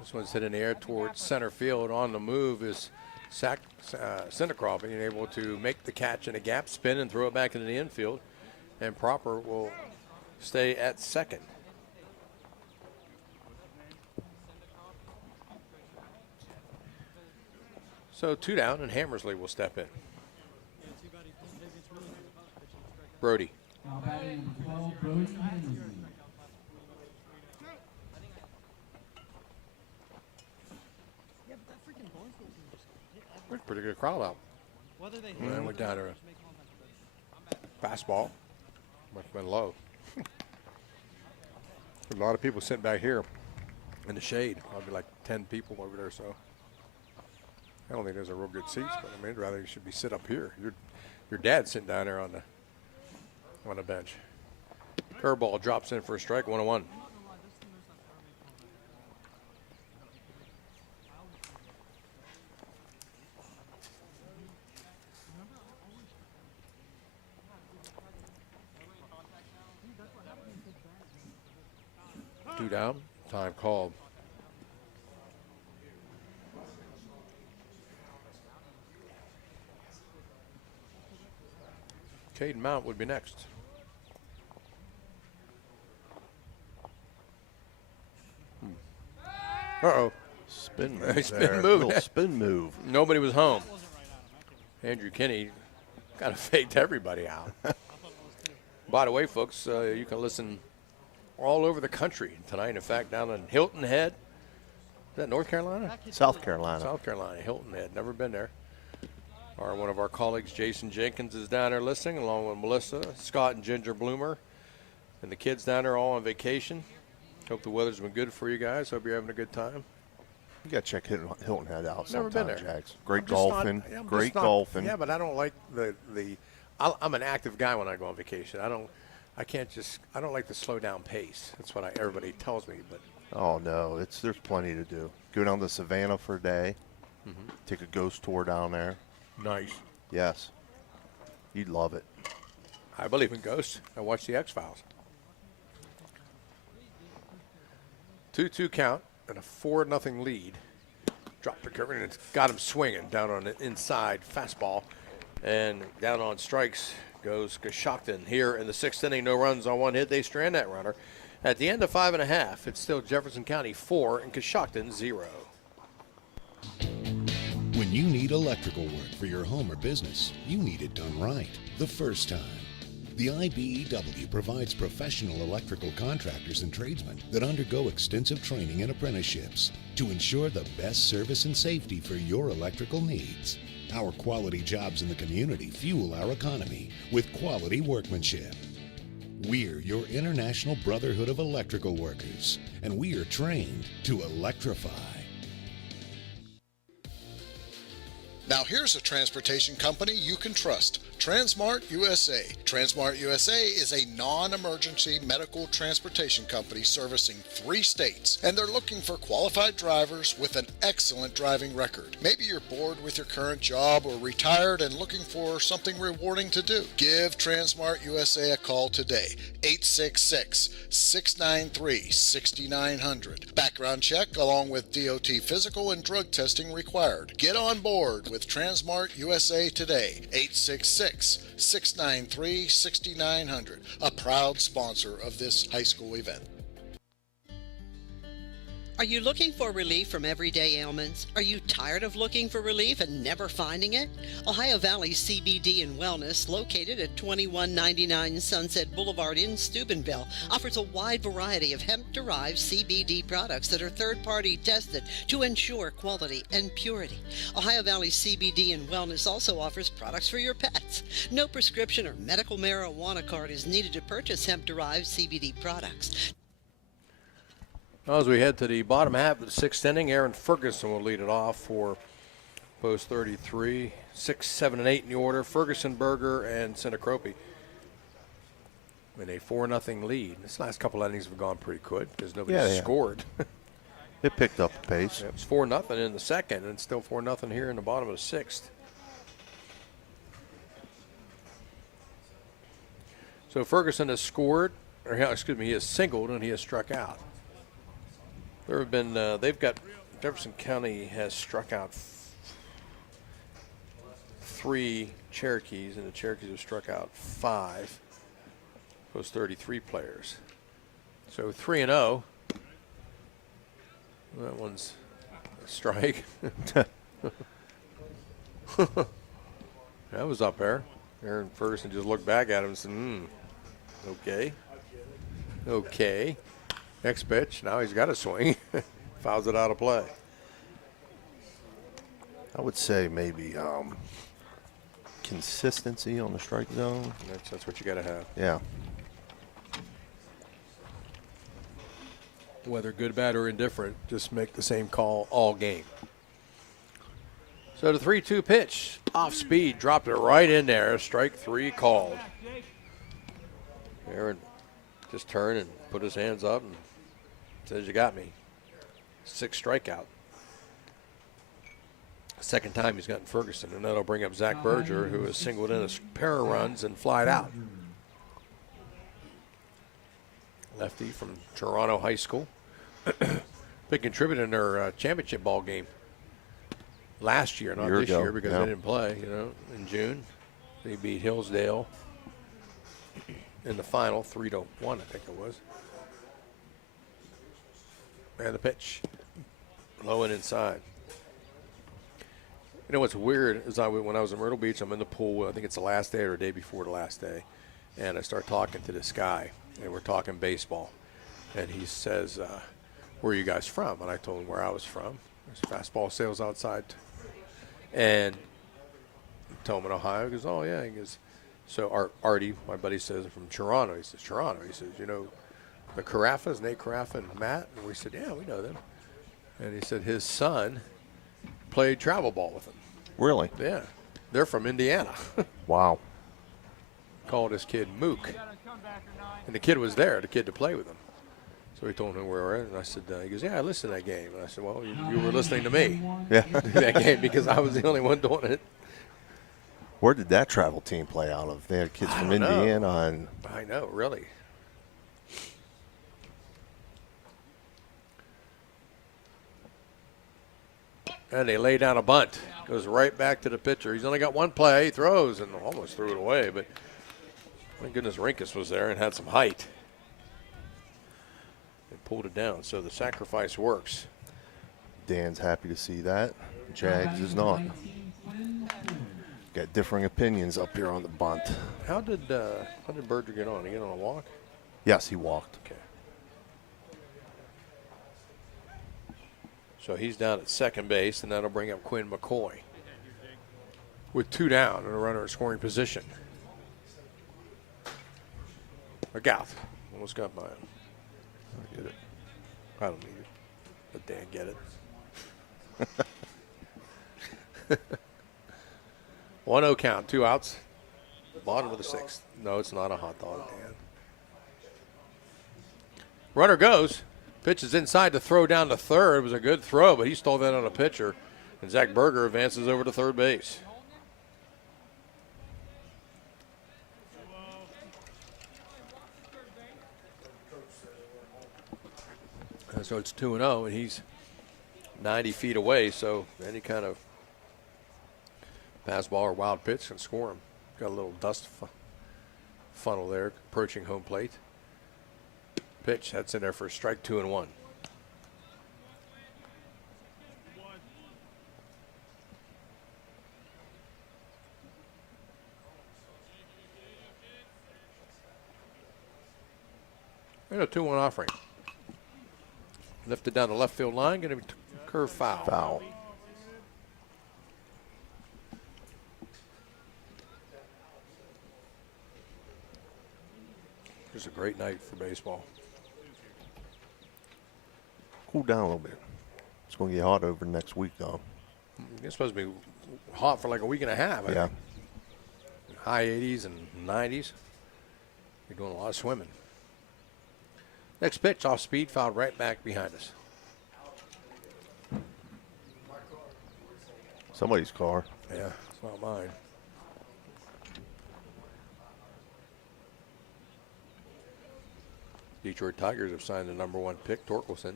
This one's hit in the air towards center field. On the move is Syndercroft being able to make the catch in a gap, spin, and throw it back into the infield. And Proper will stay at second. So 2 down, and Hammersley will step in. Brody. Now batting number 12, Brody Hammersley. Pretty good crowd out. And then we're down to a fastball. Must have been low. A lot of people sitting back here in the shade. Probably like 10 people over there, so. I don't think there's a real good seats, but I mean, I'd rather you should be sit up here. Your dad's sitting down there on the bench. Curveball drops in for a strike, 1-1. Two down, time called. Caden Mount would be next. Uh-oh. Spin move. Spin move. Little spin move. Nobody was home. Andrew Kinney kind of faked everybody out. By the way, folks, you can listen all over the country tonight. In fact, down in Hilton Head. Is that North Carolina? South Carolina. South Carolina, Hilton Head. Never been there. One of our colleagues, Jason Jenkins, is down there listening, along with Melissa, Scott, and Ginger Bloomer. And the kids down there all on vacation. Hope the weather's been good for you guys. Hope you're having a good time. You got to check Hilton Head out Never sometime, been there. Jags. Great golfing. Great golfing. Yeah, but I don't like I'm an active guy when I go on vacation. I don't like the slow down pace. That's what everybody tells me. But oh no, there's plenty to do. Go down to Savannah for a day. Take a ghost tour down there. Nice. Yes. You'd love it. I believe in ghosts. I watch the X-Files. 2-2 count and a 4-0 lead. Dropped the cover and it's got him swinging down on the inside fastball. And down on strikes goes Coshocton here in the 6th inning. No runs on one hit. They strand that runner. At the end of 5.5, it's still Jefferson County 4 and Coshocton 0. When you need electrical work for your home or business, you need it done right the first time. The IBEW provides professional electrical contractors and tradesmen that undergo extensive training and apprenticeships to ensure the best service and safety for your electrical needs. Our quality jobs in the community fuel our economy with quality workmanship. We're your International Brotherhood of Electrical Workers, and we are trained to electrify. Now here's a transportation company you can trust. Transmart USA. Transmart USA is a non-emergency medical transportation company servicing 3 states, and they're looking for qualified drivers with an excellent driving record. Maybe you're bored with your current job or retired and looking for something rewarding to do. Give Transmart USA a call today. 866-693-6900. Background check along with DOT physical and drug testing required. Get on board with Transmart USA today. 866-693-6900. A proud sponsor of this high school event. Are you looking for relief from everyday ailments? Are you tired of looking for relief and never finding it? Ohio Valley CBD and Wellness, located at 2199 Sunset Boulevard in Steubenville, offers a wide variety of hemp-derived CBD products that are third-party tested to ensure quality and purity. Ohio Valley CBD and Wellness also offers products for your pets. No prescription or medical marijuana card is needed to purchase hemp-derived CBD products. Well, as we head to the bottom half of the 6th inning, Aaron Ferguson will lead it off for post 33. 6, 7, and 8 in the order. Ferguson, Berger, and Sinacropi in a 4-0 lead. This last couple innings have gone pretty good because nobody scored. It picked up the pace. It was 4-0 in the second, and still 4-0 here in the bottom of the 6th. So Ferguson has scored, or excuse me, he has singled and he has struck out. There have been, Jefferson County has struck out 3 Cherokees, and the Cherokees have struck out 5, post 33 players. So 3-0. That one's a strike. That was up there. Aaron Ferguson just looked back at him and said, okay. Okay. Next pitch, now he's got a swing. Fouls it out of play. I would say maybe consistency on the strike zone. That's what you got to have. Yeah. Whether good, bad, or indifferent, just make the same call all game. So the 3-2 pitch, off speed, dropped it right in there. Strike 3 called. Aaron just turned and put his hands up and says, you got me. 6 strikeout. Second time he's gotten Ferguson, and that'll bring up Zach Berger, who has singled in a pair of runs and flied out. Lefty from Toronto High School. Big contributor in their championship ball game last year, not this year because they didn't play, in June. They beat Hillsdale in the final, 3-1, I think it was. And the pitch, low and inside. You know what's weird is when I was in Myrtle Beach, I'm in the pool. I think it's the last day or the day before the last day. And I start talking to this guy, and we're talking baseball. And he says, where are you guys from? And I told him where I was from. There's fastball sales outside. And I told him in Ohio. He goes, oh, yeah. He goes, so Artie, my buddy, says, from Toronto. He says, Toronto. He says, the Carafas, Nate Carafa and Matt? And we said, yeah, we know them. And he said his son played travel ball with him. Really? Yeah. They're from Indiana. Wow. Called his kid Mook. And the kid was there, the kid to play with him. So he told him where we were at, and I said, he goes, yeah, I listened to that game. And I said, well, you were listening to me. Yeah. That game because I was the only one doing it. Where did that travel team play out of? They had kids from Indiana. And I know, really. And they lay down a bunt. Goes right back to the pitcher. He's only got one play. He throws and almost threw it away. But thank goodness Rinkus was there and had some height. And pulled it down. So the sacrifice works. Dan's happy to see that. Jags is not. Got differing opinions up here on the bunt. How did Berger get on? Did he get on a walk? Yes, he walked. Okay. So he's down at second base, and that'll bring up Quinn McCoy with 2 down and a runner in scoring position. A Gouth. Almost got by him. I get it. I don't need it. Let Dan get it. 1-0 count, 2 outs. Bottom of the 6th. No, it's not a hot dog, Dan. Runner goes. Pitch is inside to throw down to third. It was a good throw, but he stole that on a pitcher. And Zach Berger advances over to third base. And so it's 2-0, and he's 90 feet away, so any kind of fastball or wild pitch can score him. Got a little dust funnel there, approaching home plate. Pitch, that's in there for a strike, 2-1. And a 2-1 offering. Lifted down the left field line, going to be curve foul. Foul. It's a great night for baseball. Cool down a little bit. It's going to get hot over next week, though. It's supposed to be hot for like a week and a half. I Yeah. think. High 80s and 90s. You're doing a lot of swimming. Next pitch, off speed, fouled right back behind us. Somebody's car. Yeah, it's not mine. Detroit Tigers have signed the #1 pick, Torkelson,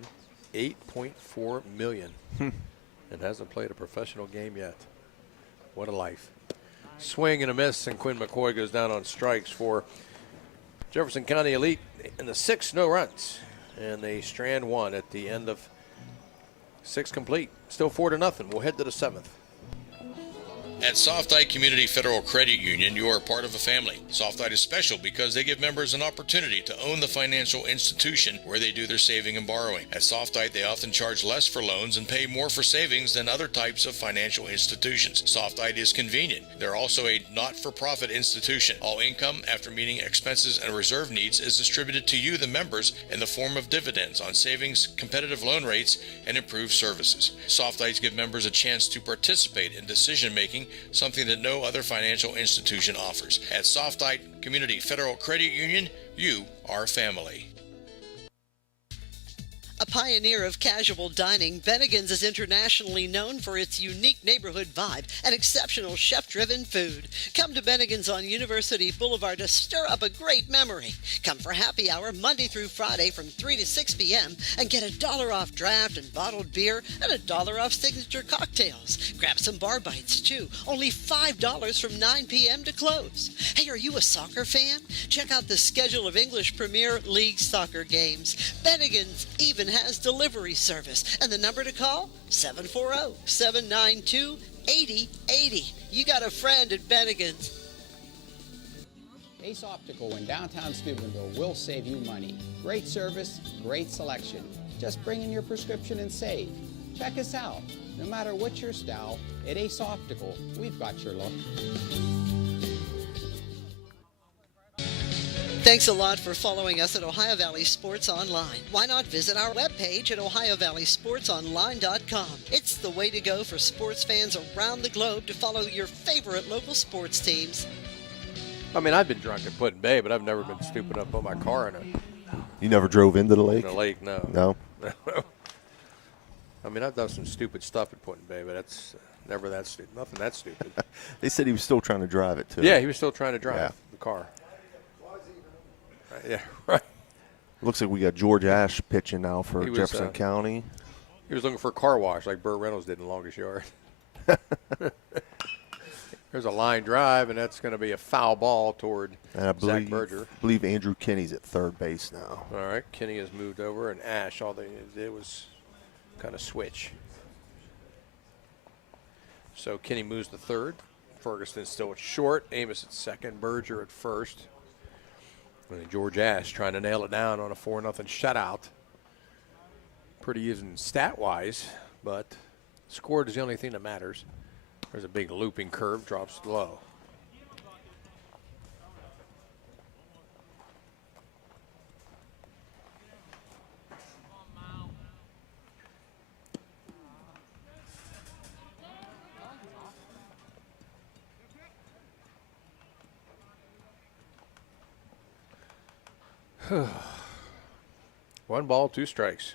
$8.4 million, and hasn't played a professional game yet. What a life. Swing and a miss, and Quinn McCoy goes down on strikes for Jefferson County Elite in the 6th, no runs. And they strand 1 at the end of 6 complete. Still 4-0. We'll head to the 7th. At Softite Community Federal Credit Union, you are part of a family. Softite is special because they give members an opportunity to own the financial institution where they do their saving and borrowing. At Softite, they often charge less for loans and pay more for savings than other types of financial institutions. Softite is convenient. They're also a not-for-profit institution. All income, after meeting expenses and reserve needs, is distributed to you, the members, in the form of dividends on savings, competitive loan rates, and improved services. Softites give members a chance to participate in decision-making, something that no other financial institution offers. At Softite Community Federal Credit Union, you are family. A pioneer of casual dining, Bennigan's is internationally known for its unique neighborhood vibe and exceptional chef-driven food. Come to Bennigan's on University Boulevard to stir up a great memory. Come for happy hour Monday through Friday from 3 to 6 p.m. and get $1 off draft and bottled beer and $1 off signature cocktails. Grab some bar bites too. Only $5 from 9 p.m. to close. Hey, are you a soccer fan? Check out the schedule of English Premier League soccer games. Bennigan's even has delivery service, and the number to call, 740-792-8080. You got a friend at Bennigan's. Ace Optical in downtown Steubenville will save you money. Great service, great selection. Just bring in your prescription and save. Check us out. No matter what your style, at Ace Optical, we've got your look. Thanks a lot for following us at Ohio Valley Sports Online. Why not visit our webpage at ohiovalleysportsonline.com. It's the way to go for sports fans around the globe to follow your favorite local sports teams. I mean, I've been drunk at Putin Bay, but I've never been stupid up on my car in You never drove into the lake? the lake, no. No? I mean, I've done some stupid stuff at Putin Bay, but that's never that stupid. Nothing that stupid. They said he was still trying to drive it, too. Yeah, he was still trying to drive Yeah. the car. Yeah, right. Looks like we got George Ash pitching now for He was, Jefferson County. He was looking for a car wash like Burt Reynolds did in Longest Yard. There's a line drive, and that's going to be a foul ball toward And I Zach Berger. believe Andrew Kinney's at third base now. All right, Kinney has moved over, and Ash, all they did was kind of switch. So Kinney moves to third. Ferguson still at short. Amos at second. Berger at first. And George Ash trying to nail it down on a 4-0 shutout. Pretty even stat-wise, but scored is the only thing that matters. There's a big looping curve, drops low. 1 ball, 2 strikes.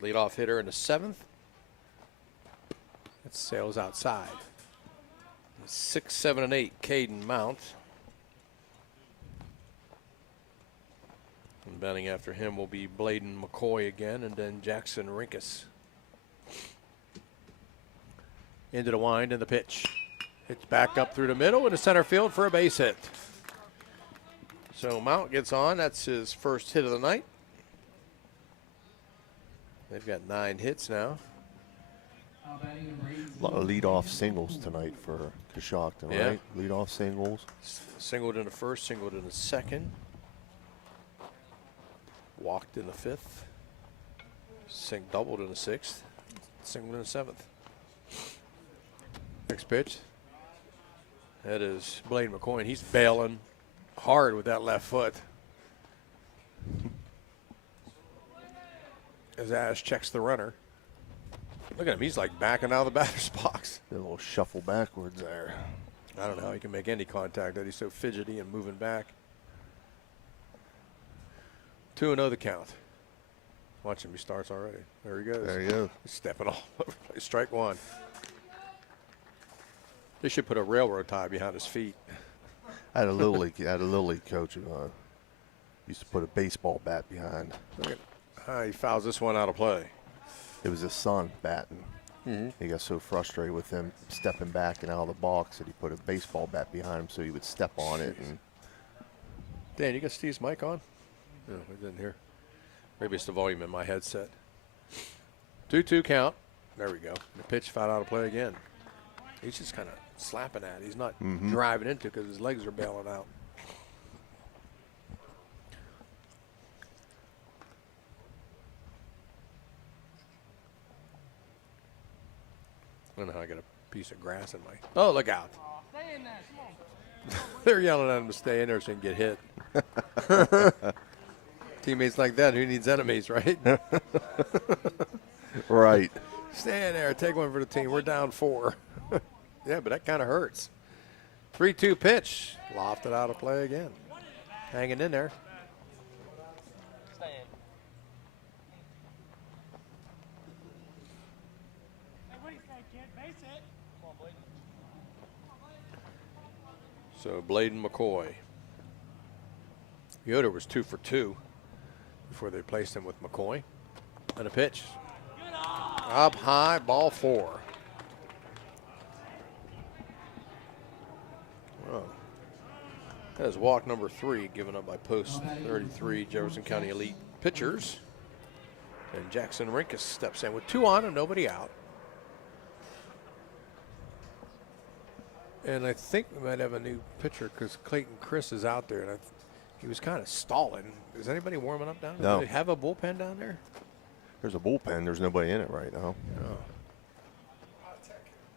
Leadoff hitter in the 7th. It sails outside. 6, 7, and 8, Caden Mount. And batting after him will be Bladen McCoy again, and then Jackson Rinkus. Into the wind and the pitch. It's back up through the middle into center field for a base hit. So Mount gets on. That's his first hit of the night. They've got 9 hits now. A lot of leadoff singles tonight for Coshocton, Yeah. right? Leadoff singles. Singled in the first, singled in the second. Walked in the 5th. Doubled in the 6th. Singled in the 7th. Next pitch. That is Blaine McCoy. He's bailing hard with that left foot. As Ash checks the runner. Look at him. He's like backing out of the batter's box. A little shuffle backwards there. I don't know how he can make any contact. That he's so fidgety and moving back. 2-0 the count. Watch him. He starts already. There he goes. There you go. He's stepping all over the place. Strike 1. They should put a railroad tie behind his feet. I had a little league coach who used to put a baseball bat behind. Look at how he fouls this one out of play. It was his son batting. He got so frustrated with him stepping back and out of the box that he put a baseball bat behind him so he would step on it. And Dan, you got Steve's mic on? No, I didn't hear. Maybe it's the volume in my headset. 2-2 count. There we go. The pitch foul out of play again. He's just kind of slapping at it. He's not driving into it because his legs are bailing out. I don't know how I got a piece of grass in my. Oh, look out. Stay in there. Come on. They're yelling at him to stay in there so he can get hit. Teammates like that, who needs enemies, right? Right. Stay in there. Take one for the team. We're down 4. Yeah, but that kind of hurts. 3-2 pitch. Lofted out of play again. Hanging in there. Stay in. Hey, what do you think, kid? Base it. Come on, Bladen. So Bladen McCoy. Yoder was 2 for 2 before they placed him with McCoy. And a pitch. Up high, ball 4. Well, that is walk number 3 given up by post 33 Jefferson County Elite pitchers. And Jackson Rinkus steps in with 2 on and nobody out. And I think we might have a new pitcher because Clayton Chris is out there, and he was kind of stalling. Is anybody warming up down there? No. Do they have a bullpen down there? There's a bullpen. There's nobody in it right now. No.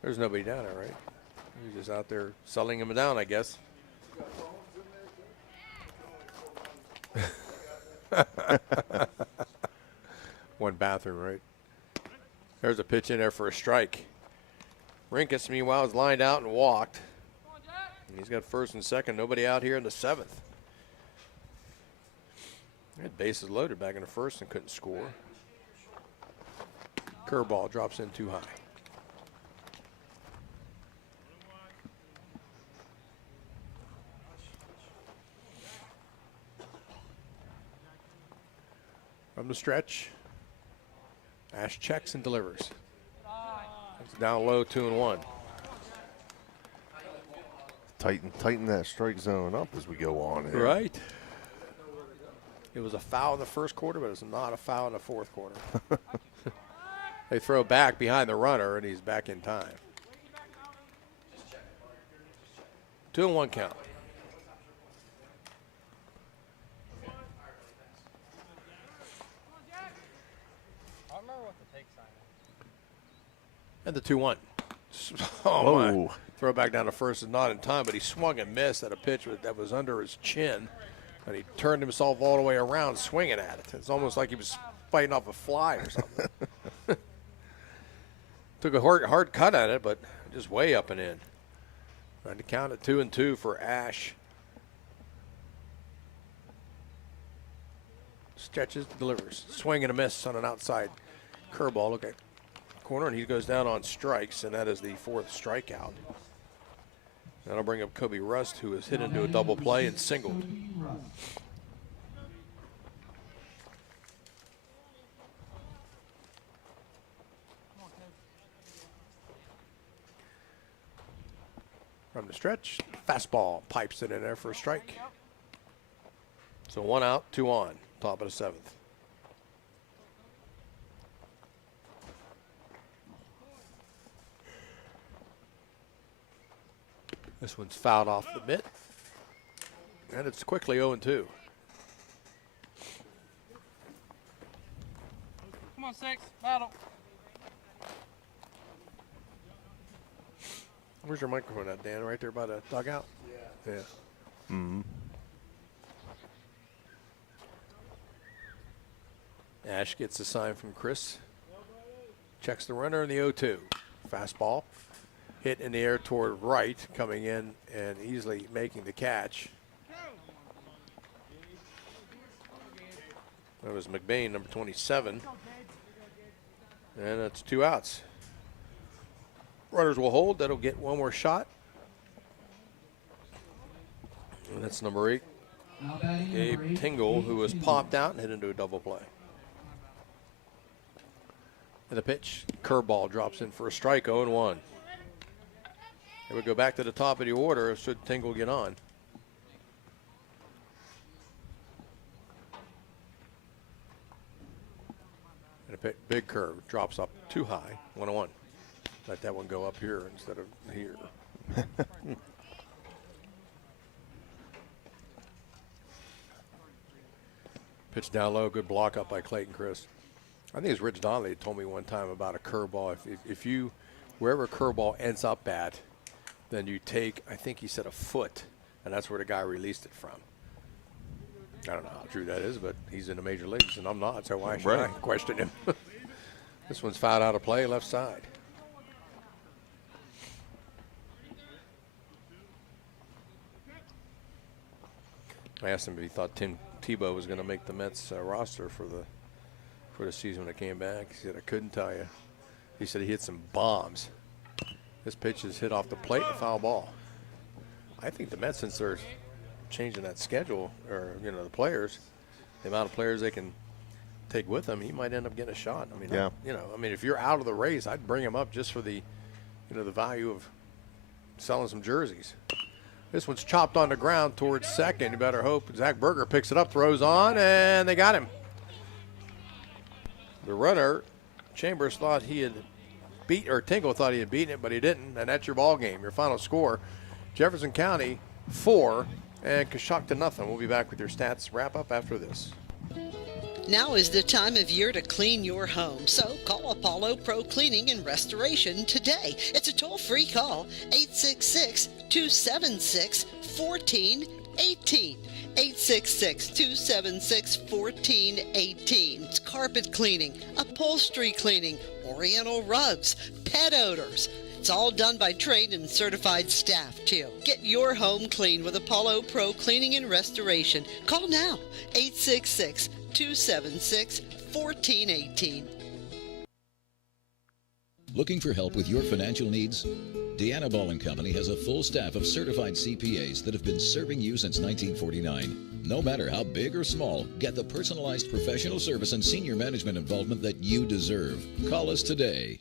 There's nobody down there, right? He's just out there selling him down, I guess. One bathroom, right? There's a pitch in there for a strike. Rinkus, meanwhile, is lined out and walked. And he's got first and second. Nobody out here in the 7th. They had bases loaded back in the first and couldn't score. Curveball drops in too high. From the stretch, Ash checks and delivers. It's down low, 2-1. Tighten that strike zone up as we go on here. Right. It was a foul in the first quarter, but it's not a foul in the fourth quarter. They throw back behind the runner, and he's back in time. 2-1 count. I remember what the take sign is. And the 2-1. Oh, my. Throw back down to first is not in time, but he swung and missed at a pitch that was under his chin. And he turned himself all the way around swinging at it. It's almost like he was fighting off a fly or something. Took a hard cut at it, but just way up and in. Trying to count it 2-2 for Ash. stretches, delivers. Swing and a miss on an outside curveball. Look at corner, and he goes down on strikes, and that is the 4th strikeout. That'll bring up Kobe Rust, who is hit into a double play and singled. From the stretch, fastball pipes it in there for a strike. So 1 out, 2 on, top of the 7th. This one's fouled off the mitt, and it's quickly 0-2. Come on, 6, battle. Where's your microphone at, Dan? Right there by the dugout? Yeah. Mm-hmm. Ash gets a sign from Chris. Checks the runner in the 0-2. Fastball. Hit in the air toward right, coming in and easily making the catch. That was McBain, number 27. And that's 2 outs. Runners will hold. That'll get one more shot. And that's number 8, Gabe Tingle, who was popped out and hit into a double play. And the pitch, curveball drops in for a strike, 0-1. It would go back to the top of the order should Tingle get on. And a big curve drops up too high, 1-1. Let that one go up here instead of here. Pitch down low, good block up by Clayton Chris. I think it's Rich Donnelly told me one time about a curveball. If you, wherever a curveball ends up at, then you take, I think he said, a foot, and that's where the guy released it from. I don't know how true that is, but he's in the major leagues, and I'm not, so why should I question him? This one's fouled out of play, left side. I asked him if he thought Tim Tebow was going to make the Mets roster for the season when it came back. He said, I couldn't tell you. He said he hit some bombs. This pitch is hit off the plate and a foul ball. I think the Mets, since they're changing that schedule, or the players, the amount of players they can take with them, he might end up getting a shot. I mean, yeah. If you're out of the race, I'd bring him up just for the, the value of selling some jerseys. This one's chopped on the ground towards second. You better hope Zach Berger picks it up, throws on, and they got him. The runner, Chambers thought he had Tingle thought he had beaten it, but he didn't, and that's your ball game. Your final score, Jefferson County 4 and Coshocton nothing. We'll be back with your stats wrap up after this. Now is the time of year to clean your home, so call Apollo Pro Cleaning and Restoration today. It's a toll-free call, 866-276-1418. 866-276-1418. It's carpet cleaning, upholstery cleaning, oriental rugs, pet odors. It's all done by trained and certified staff, too. Get your home clean with Apollo Pro Cleaning and Restoration. Call now, 866-276-1418. Looking for help with your financial needs? Deanna Ball & Company has a full staff of certified CPAs that have been serving you since 1949. No matter how big or small, get the personalized professional service and senior management involvement that you deserve. Call us today.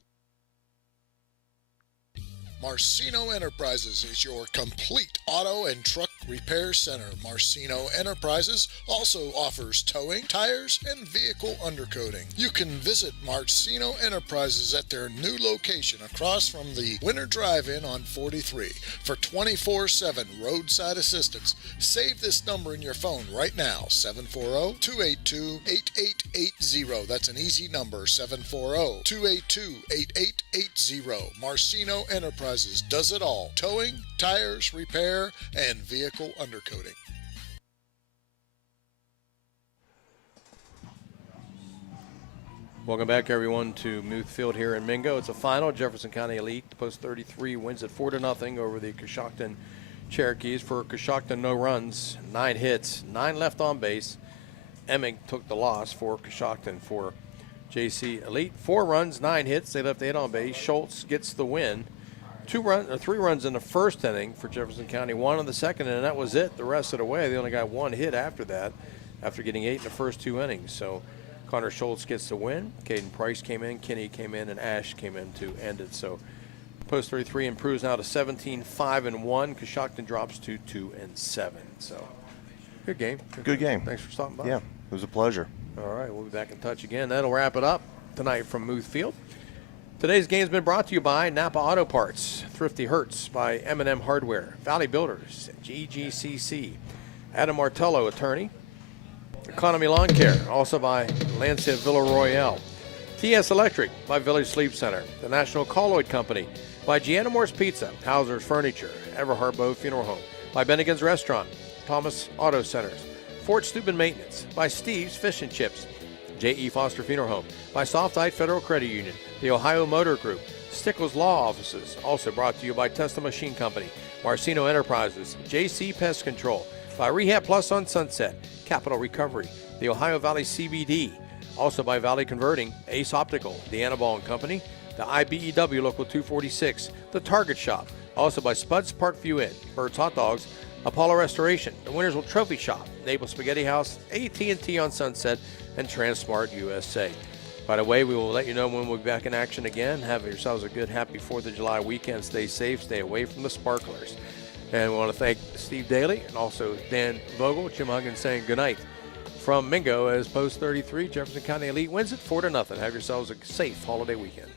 Marcino Enterprises is your complete auto and truck repair center. Marcino Enterprises also offers towing, tires, and vehicle undercoating. You can visit Marcino Enterprises at their new location across from the Winter Drive-In on 43 for 24/7 roadside assistance. Save this number in your phone right now, 740-282-8880. That's an easy number, 740-282-8880. Marcino Enterprises does it all: towing, tires, repair, and vehicle undercoating. Welcome back, everyone, to Muth Field here in Mingo. It's a final. Jefferson County Elite Post 33 wins it 4-0 over the Coshocton Cherokees. For Coshocton, no runs, 9 hits, 9 left on base. Emig took the loss for Coshocton for JC Elite. 4 runs, 9 hits. They left 8 on base. Schultz gets the win. 3 runs in the first inning for Jefferson County, 1 in the second, and that was it. The rest of the way, they only got 1 hit after that, after getting 8 in the first 2 innings. So Connor Schultz gets the win. Caden Price came in, Kinney came in, and Ash came in to end it. So Post 33 improves now to 17-5-1. Coshocton drops to 2-7. So good game. Good game. Thanks for stopping by. Yeah, it was a pleasure. All right, we'll be back in touch again. That'll wrap it up tonight from Muth Field. Today's game has been brought to you by Napa Auto Parts, Thrifty Hertz by M&M Hardware, Valley Builders, GGCC, Adam Martello, attorney, Economy Lawn Care, also by Lansing Villa Royale, TS Electric by Village Sleep Center, the National Colloid Company by Gianna Moore's Pizza, Hauser's Furniture, Everhart Bow Funeral Home, by Bennigan's Restaurant, Thomas Auto Centers, Fort Steuben Maintenance, by Steve's Fish and Chips, J.E. Foster Funeral Home, by Softite Federal Credit Union, the Ohio Motor Group, Stickles Law Offices, also brought to you by Testa Machine Company, Marcino Enterprises, J.C. Pest Control, by Rehab Plus on Sunset, Capital Recovery, the Ohio Valley CBD, also by Valley Converting, Ace Optical, the Annaball & Company, the IBEW Local 246, the Target Shop, also by Spud's Parkview Inn, Bird's Hot Dogs, Apollo Restoration, the Wintersville Trophy Shop, Naples Spaghetti House, AT&T on Sunset, and Transmart USA. By the way, we will let you know when we'll be back in action again. Have yourselves a good, happy 4th of July weekend. Stay safe, stay away from the sparklers. And we want to thank Steve Daly and also Dan Vogel, Jim Huggins saying goodnight from Mingo as Post 33, Jefferson County Elite wins it 4-0. Have yourselves a safe holiday weekend.